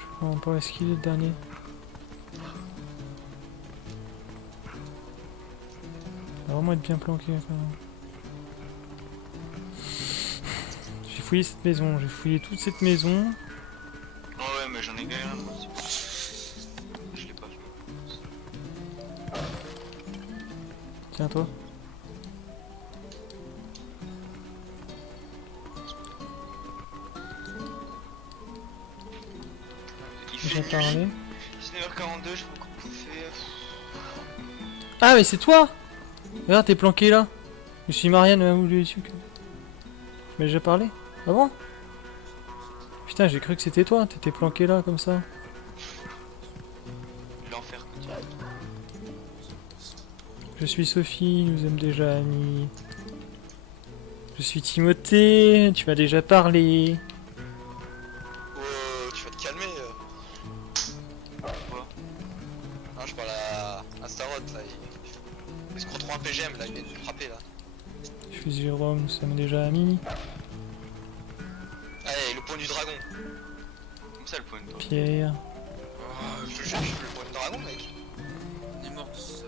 Je comprends pas, est-ce qu'il est le dernier? Il va vraiment être bien planqué quand même. J'ai fouillé cette maison, j'ai fouillé toute cette maison. Oh ouais, mais j'en ai gagné un moi aussi. Je l'ai pas fait. Tiens toi. J'ai parlé. 19h42, je crois qu'on fait. Ah, mais c'est toi! Regarde, t'es planqué là. Je suis Marianne ou lui dessus. Mais j'ai parlé? Ah bon? Putain, j'ai cru que c'était toi, t'étais planqué là comme ça. L'enfer continue. Je suis Sophie, nous sommes déjà amis. Je suis Timothée, tu m'as déjà parlé. Oh, tu vas te calmer. Quoi? Non, je parle à Staroth là. Il se croit trop un PGM là, il vient de me frapper là. Je suis Jérôme, nous sommes déjà amis. Allez, le point du dragon. Comme ça le point de vue. Pierre. Je te jure, je suis le point du dragon, mec. On est mort de ça.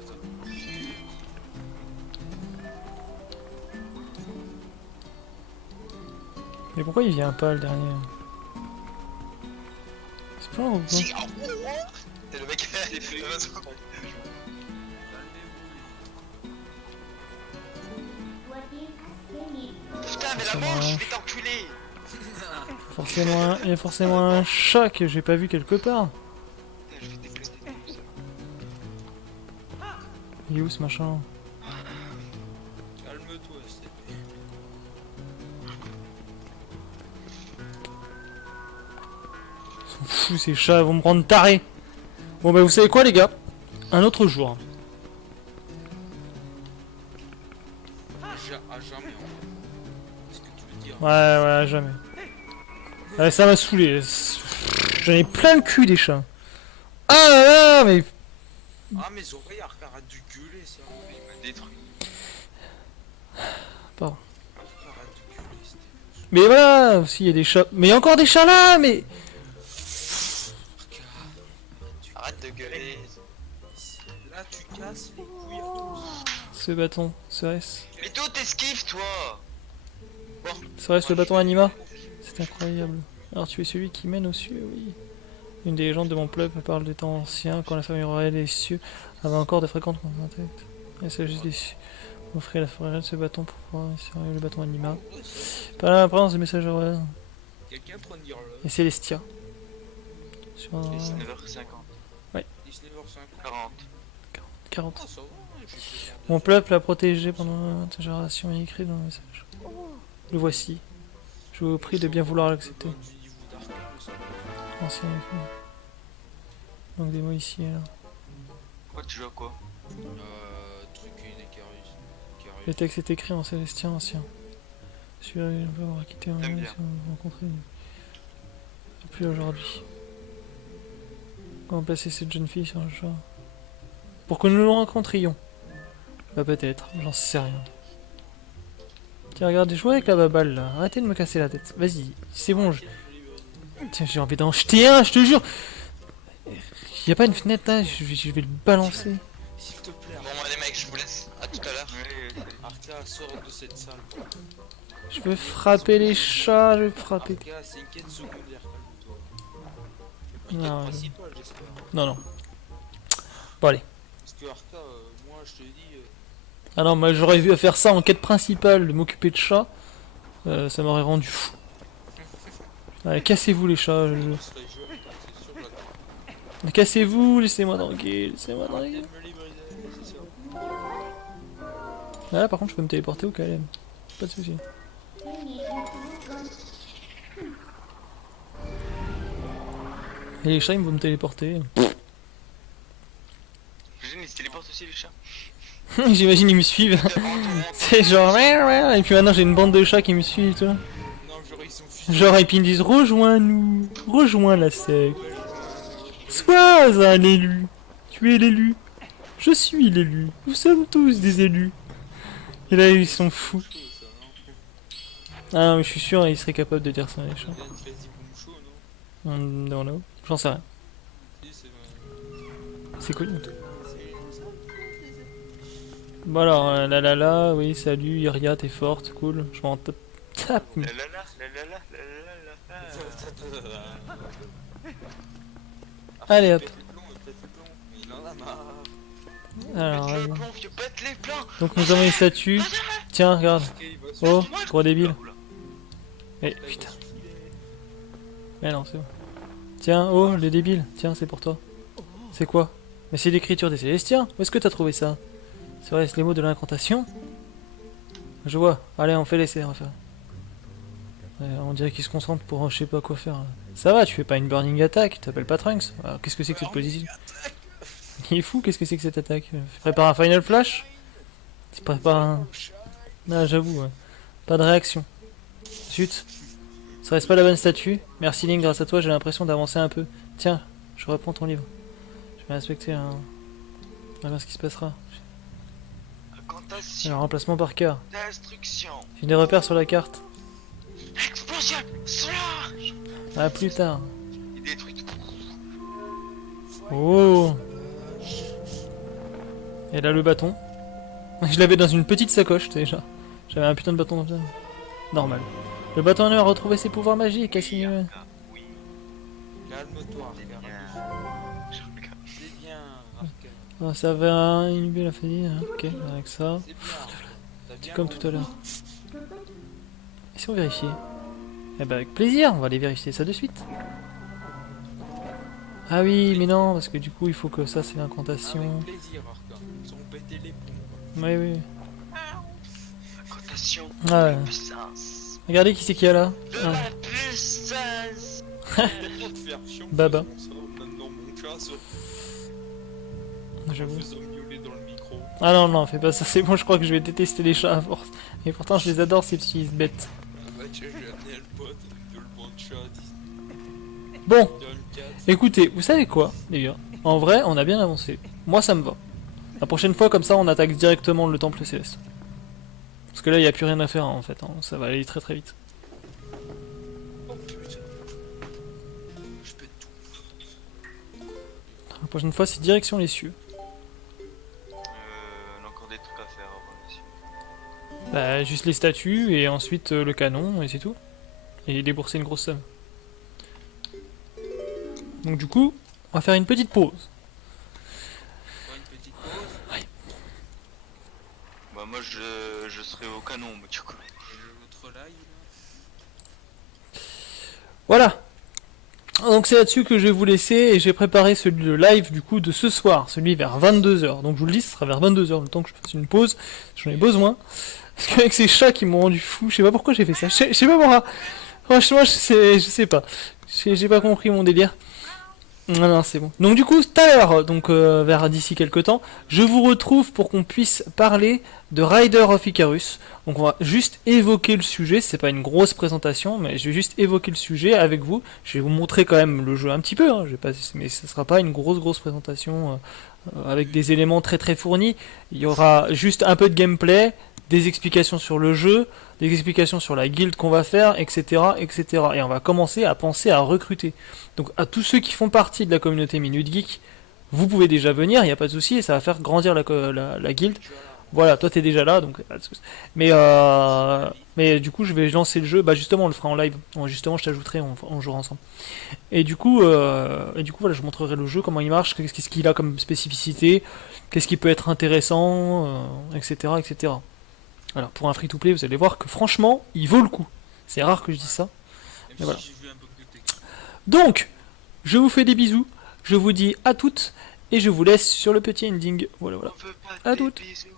Mais pourquoi il vient pas le dernier? C'est pas ou quoi? Si, ah, oh, oh. Et le mec, il est fait. Putain, mais la manche, je vais t'enculer! Forcément, il y a forcément un chat que j'ai pas vu quelque part. Putain, je vais t'éclater tout ça. Il est où ce machin? Calme-toi, c'est. Ils sont fous ces chats, ils vont me rendre taré. Bon bah vous savez quoi les gars? Un autre jour. À jamais, en vrai. Qu'est-ce que tu veux dire? Ouais, jamais. Ouais, ça m'a saoulé. J'en ai plein le cul des chats. Ah là là, mais... Ah, mes oreilles, arrête de gueuler, ça. Il m'a détruit. Pardon. Arrête de gueuler, c'était. Mais voilà, aussi il y a des chats. Mais il y a encore des chats là, mais... Arrête de gueuler. Là, tu casses les couilles à tous. Ce bâton, serait-ce... Mais d'où t'esquives, toi? Serait-ce le bâton anima? C'est incroyable. Alors tu es celui qui mène aux cieux, oui. Une des légendes de mon peuple parle des temps anciens, quand la famille royale des cieux avait encore de fréquentes contacts. Il s'agit des cieux. Offrir la forêt de ce bâton pour pouvoir surveiller le bâton anima. Par la présence des messagers royaux Quelqu'un prend dire le. et Célestia. Sur 19h50. 19h50. 40. 40. Ah, ça va, j'ai fait ça. Mon peuple a protégé pendant 20 générations et écrit dans le message. Le voici. Je vous prie de bien vouloir l'accepter. Du niveau d'arcade, ça va. Ancien écrit. Donc des mots ici et là. Pourquoi tu joues à quoi? Truc Icarus. Le texte est écrit en célestien ancien. Celui-là, il va avoir quitté un J'aime moment bien. si on l'a rencontré. Depuis aujourd'hui. Comment placer cette jeune fille sur le chat? Pour que nous nous rencontrions. Bah peut-être, j'en sais rien. Tiens, regarde, j'ai joué avec la baballe là. Arrêtez de me casser la tête. Vas-y, c'est bon. Tiens, j'ai envie d'en jeter un, je te jure. Y a pas une fenêtre là, je vais le balancer. S'il te plaît, Bon, les mecs, je vous laisse. À tout à l'heure. Ouais, Arca, sort de cette salle. Je veux frapper les chats, je veux frapper. Arca, c'est une quête secondaire, calme-toi. Une Non, quête principale, j'espère. Non, non. Bon, allez. Parce que Arca, moi je te dis. Ah non, moi j'aurais vu à faire ça en quête principale, de m'occuper de chats. Ça m'aurait rendu fou. Allez, cassez-vous les chats. Je serais joué, c'est sûr, j'attends. Cassez-vous, laissez-moi tranquille, laissez-moi Arrêtez tranquille. de me livrer, c'est sûr. Ah, là, par contre, je peux me téléporter au KLM. Pas de soucis. Et les chats, ils vont me téléporter. J'imagine, ils se téléportent aussi, les chats. J'imagine, ils me suivent. C'est genre... Et puis maintenant, j'ai une bande de chats qui me suivent, tu vois. Non, genre ils sont fusés. Genre, et puis ils me disent, rejoins-nous, rejoins la secte. Sois un élu. Tu es l'élu. Je suis l'élu. Nous sommes tous des élus. Et là, ils sont fous. Ah non, mais je suis sûr, ils seraient capables de dire ça, les chats. Il y a une espèce de boom show, non? Non, non, j'en sais rien. Si, c'est vrai. C'est cool. Bon alors, la, oui, salut, Iria, t'es forte, cool. Je m'en tape. La la la, la la la, la la la. Allez, hop. Pète les plombs, pète les plombs. Mais il en a marre. Alors, Pète les allez. plombs, vieux, pète les plombs. Donc nous avons une statue. Tiens, regarde. Ok, il va se Oh, Moi, je- gros débile. Oula. Eh, putain. Mais non, c'est bon. Tiens, oh, le débile. Tiens, c'est pour toi. C'est quoi? Mais c'est l'écriture des Célestiens. Où est-ce que t'as trouvé ça? Serait-ce les mots de l'incantation? Je vois. Allez, on fait l'essai, on va faire. Ouais, on dirait qu'il se concentre pour je sais pas quoi faire. Ça va, tu fais pas une burning attack, tu t'appelles pas Trunks. Alors, qu'est-ce que c'est que cette position? Il est fou, qu'est-ce que c'est que cette attaque? Prépare un final flash? Tu prépares un... Ah, j'avoue, ouais. Pas de réaction. Zut. Ça reste pas la bonne statue. Merci Link, grâce à toi j'ai l'impression d'avancer un peu. Tiens, je reprends ton livre. Je vais respecter un... On va voir ce qui se passera. Incantation. Alors, remplacement par cœur. Destruction. J'ai des repères sur la carte. Explosion. Slash. À plus tard. Il détruit tout. Oh. Et là le bâton. Je l'avais dans une petite sacoche déjà. J'avais un putain de bâton comme ça. Normal. Le bâton a retrouvé ses pouvoirs magiques, assigné. Oui. Calme-toi, C'est regarde. bien. Je regarde. C'est bien, Arca. Oh, ça va inhiber la fatigue. Ok, avec ça. C'est bien. T'as bien Comme tout à l'heure. Et si on vérifiait? Eh ben avec plaisir, on va aller vérifier ça de suite. Ah oui, mais non, parce que du coup il faut que ça c'est l'incantation. Avec plaisir, Arca. Ils ont pété les plombs. Oui, oui. Incantation. Ah ouais. Puissance. Regardez qui c'est qu'il y a là. De Ah. la puissance. Pour te faire chiant, Baba. faisons ça. Maintenant, mon chat se J'avoue. faisant miauler dans le micro. Ah non, non, fais pas ça, c'est bon, je crois que je vais détester les chats à force. Et pourtant je les adore ces petits bêtes. Bah, tiens, j'ai amené le pote de le bon chat. Bon, Dans le 4. écoutez, vous savez quoi, les gars? En vrai, on a bien avancé. Moi ça me va. La prochaine fois, comme ça, on attaque directement le temple céleste. Parce que là, il n'y a plus rien à faire en fait, hein. Ça va aller très très vite. Oh putain. Je pète tout. La prochaine fois, c'est direction les cieux. On a encore des trucs à faire avant les cieux. Bah, juste les statues et ensuite le canon et c'est tout. Et débourser une grosse somme. Donc du coup, on va faire une petite pause. Pas une petite pause. Bah moi je serai au canon bah, du coup. Et l'autre live. Voilà. Donc c'est là-dessus que je vais vous laisser et j'ai préparé le live du coup de ce soir, celui vers 22h. Donc je vous le dis, ce sera vers 22h le temps que je fasse une pause. J'en ai besoin. Parce qu'avec ces chats qui m'ont rendu fou, je sais pas pourquoi j'ai fait ça. Je sais pas pourquoi. Franchement, je sais pas. J'ai pas compris mon délire. Non, non, c'est bon. Donc du coup, tout à l'heure, donc vers d'ici quelques temps, je vous retrouve pour qu'on puisse parler de Rider of Icarus. Donc on va juste évoquer le sujet, c'est pas une grosse présentation, mais je vais juste évoquer le sujet avec vous. Je vais vous montrer quand même le jeu un petit peu, hein, je vais pas, mais ce sera pas une grosse présentation avec des éléments très très fournis. Il y aura juste un peu de gameplay, des explications sur le jeu, des explications sur la guilde qu'on va faire, etc., etc. Et on va commencer à penser à recruter. Donc à tous ceux qui font partie de la communauté Minute Geek, vous pouvez déjà venir, il n'y a pas de souci, et ça va faire grandir la guilde. Voilà, toi t'es déjà là, donc pas de souci. Mais du coup, je vais lancer le jeu. Bah justement, on le fera en live. Justement, je t'ajouterai, on jouera ensemble. Et du coup, voilà, je montrerai le jeu, comment il marche, qu'est-ce qu'il a comme spécificité, qu'est-ce qui peut être intéressant, etc., etc. Alors, pour un free-to-play, vous allez voir que franchement, il vaut le coup. C'est rare que je dise ça. Même Mais si voilà. j'ai vu un bug de texte. Donc, je vous fais des bisous. Je vous dis à toutes et je vous laisse sur le petit ending. Voilà, voilà. On veut pas À des toutes. bisous.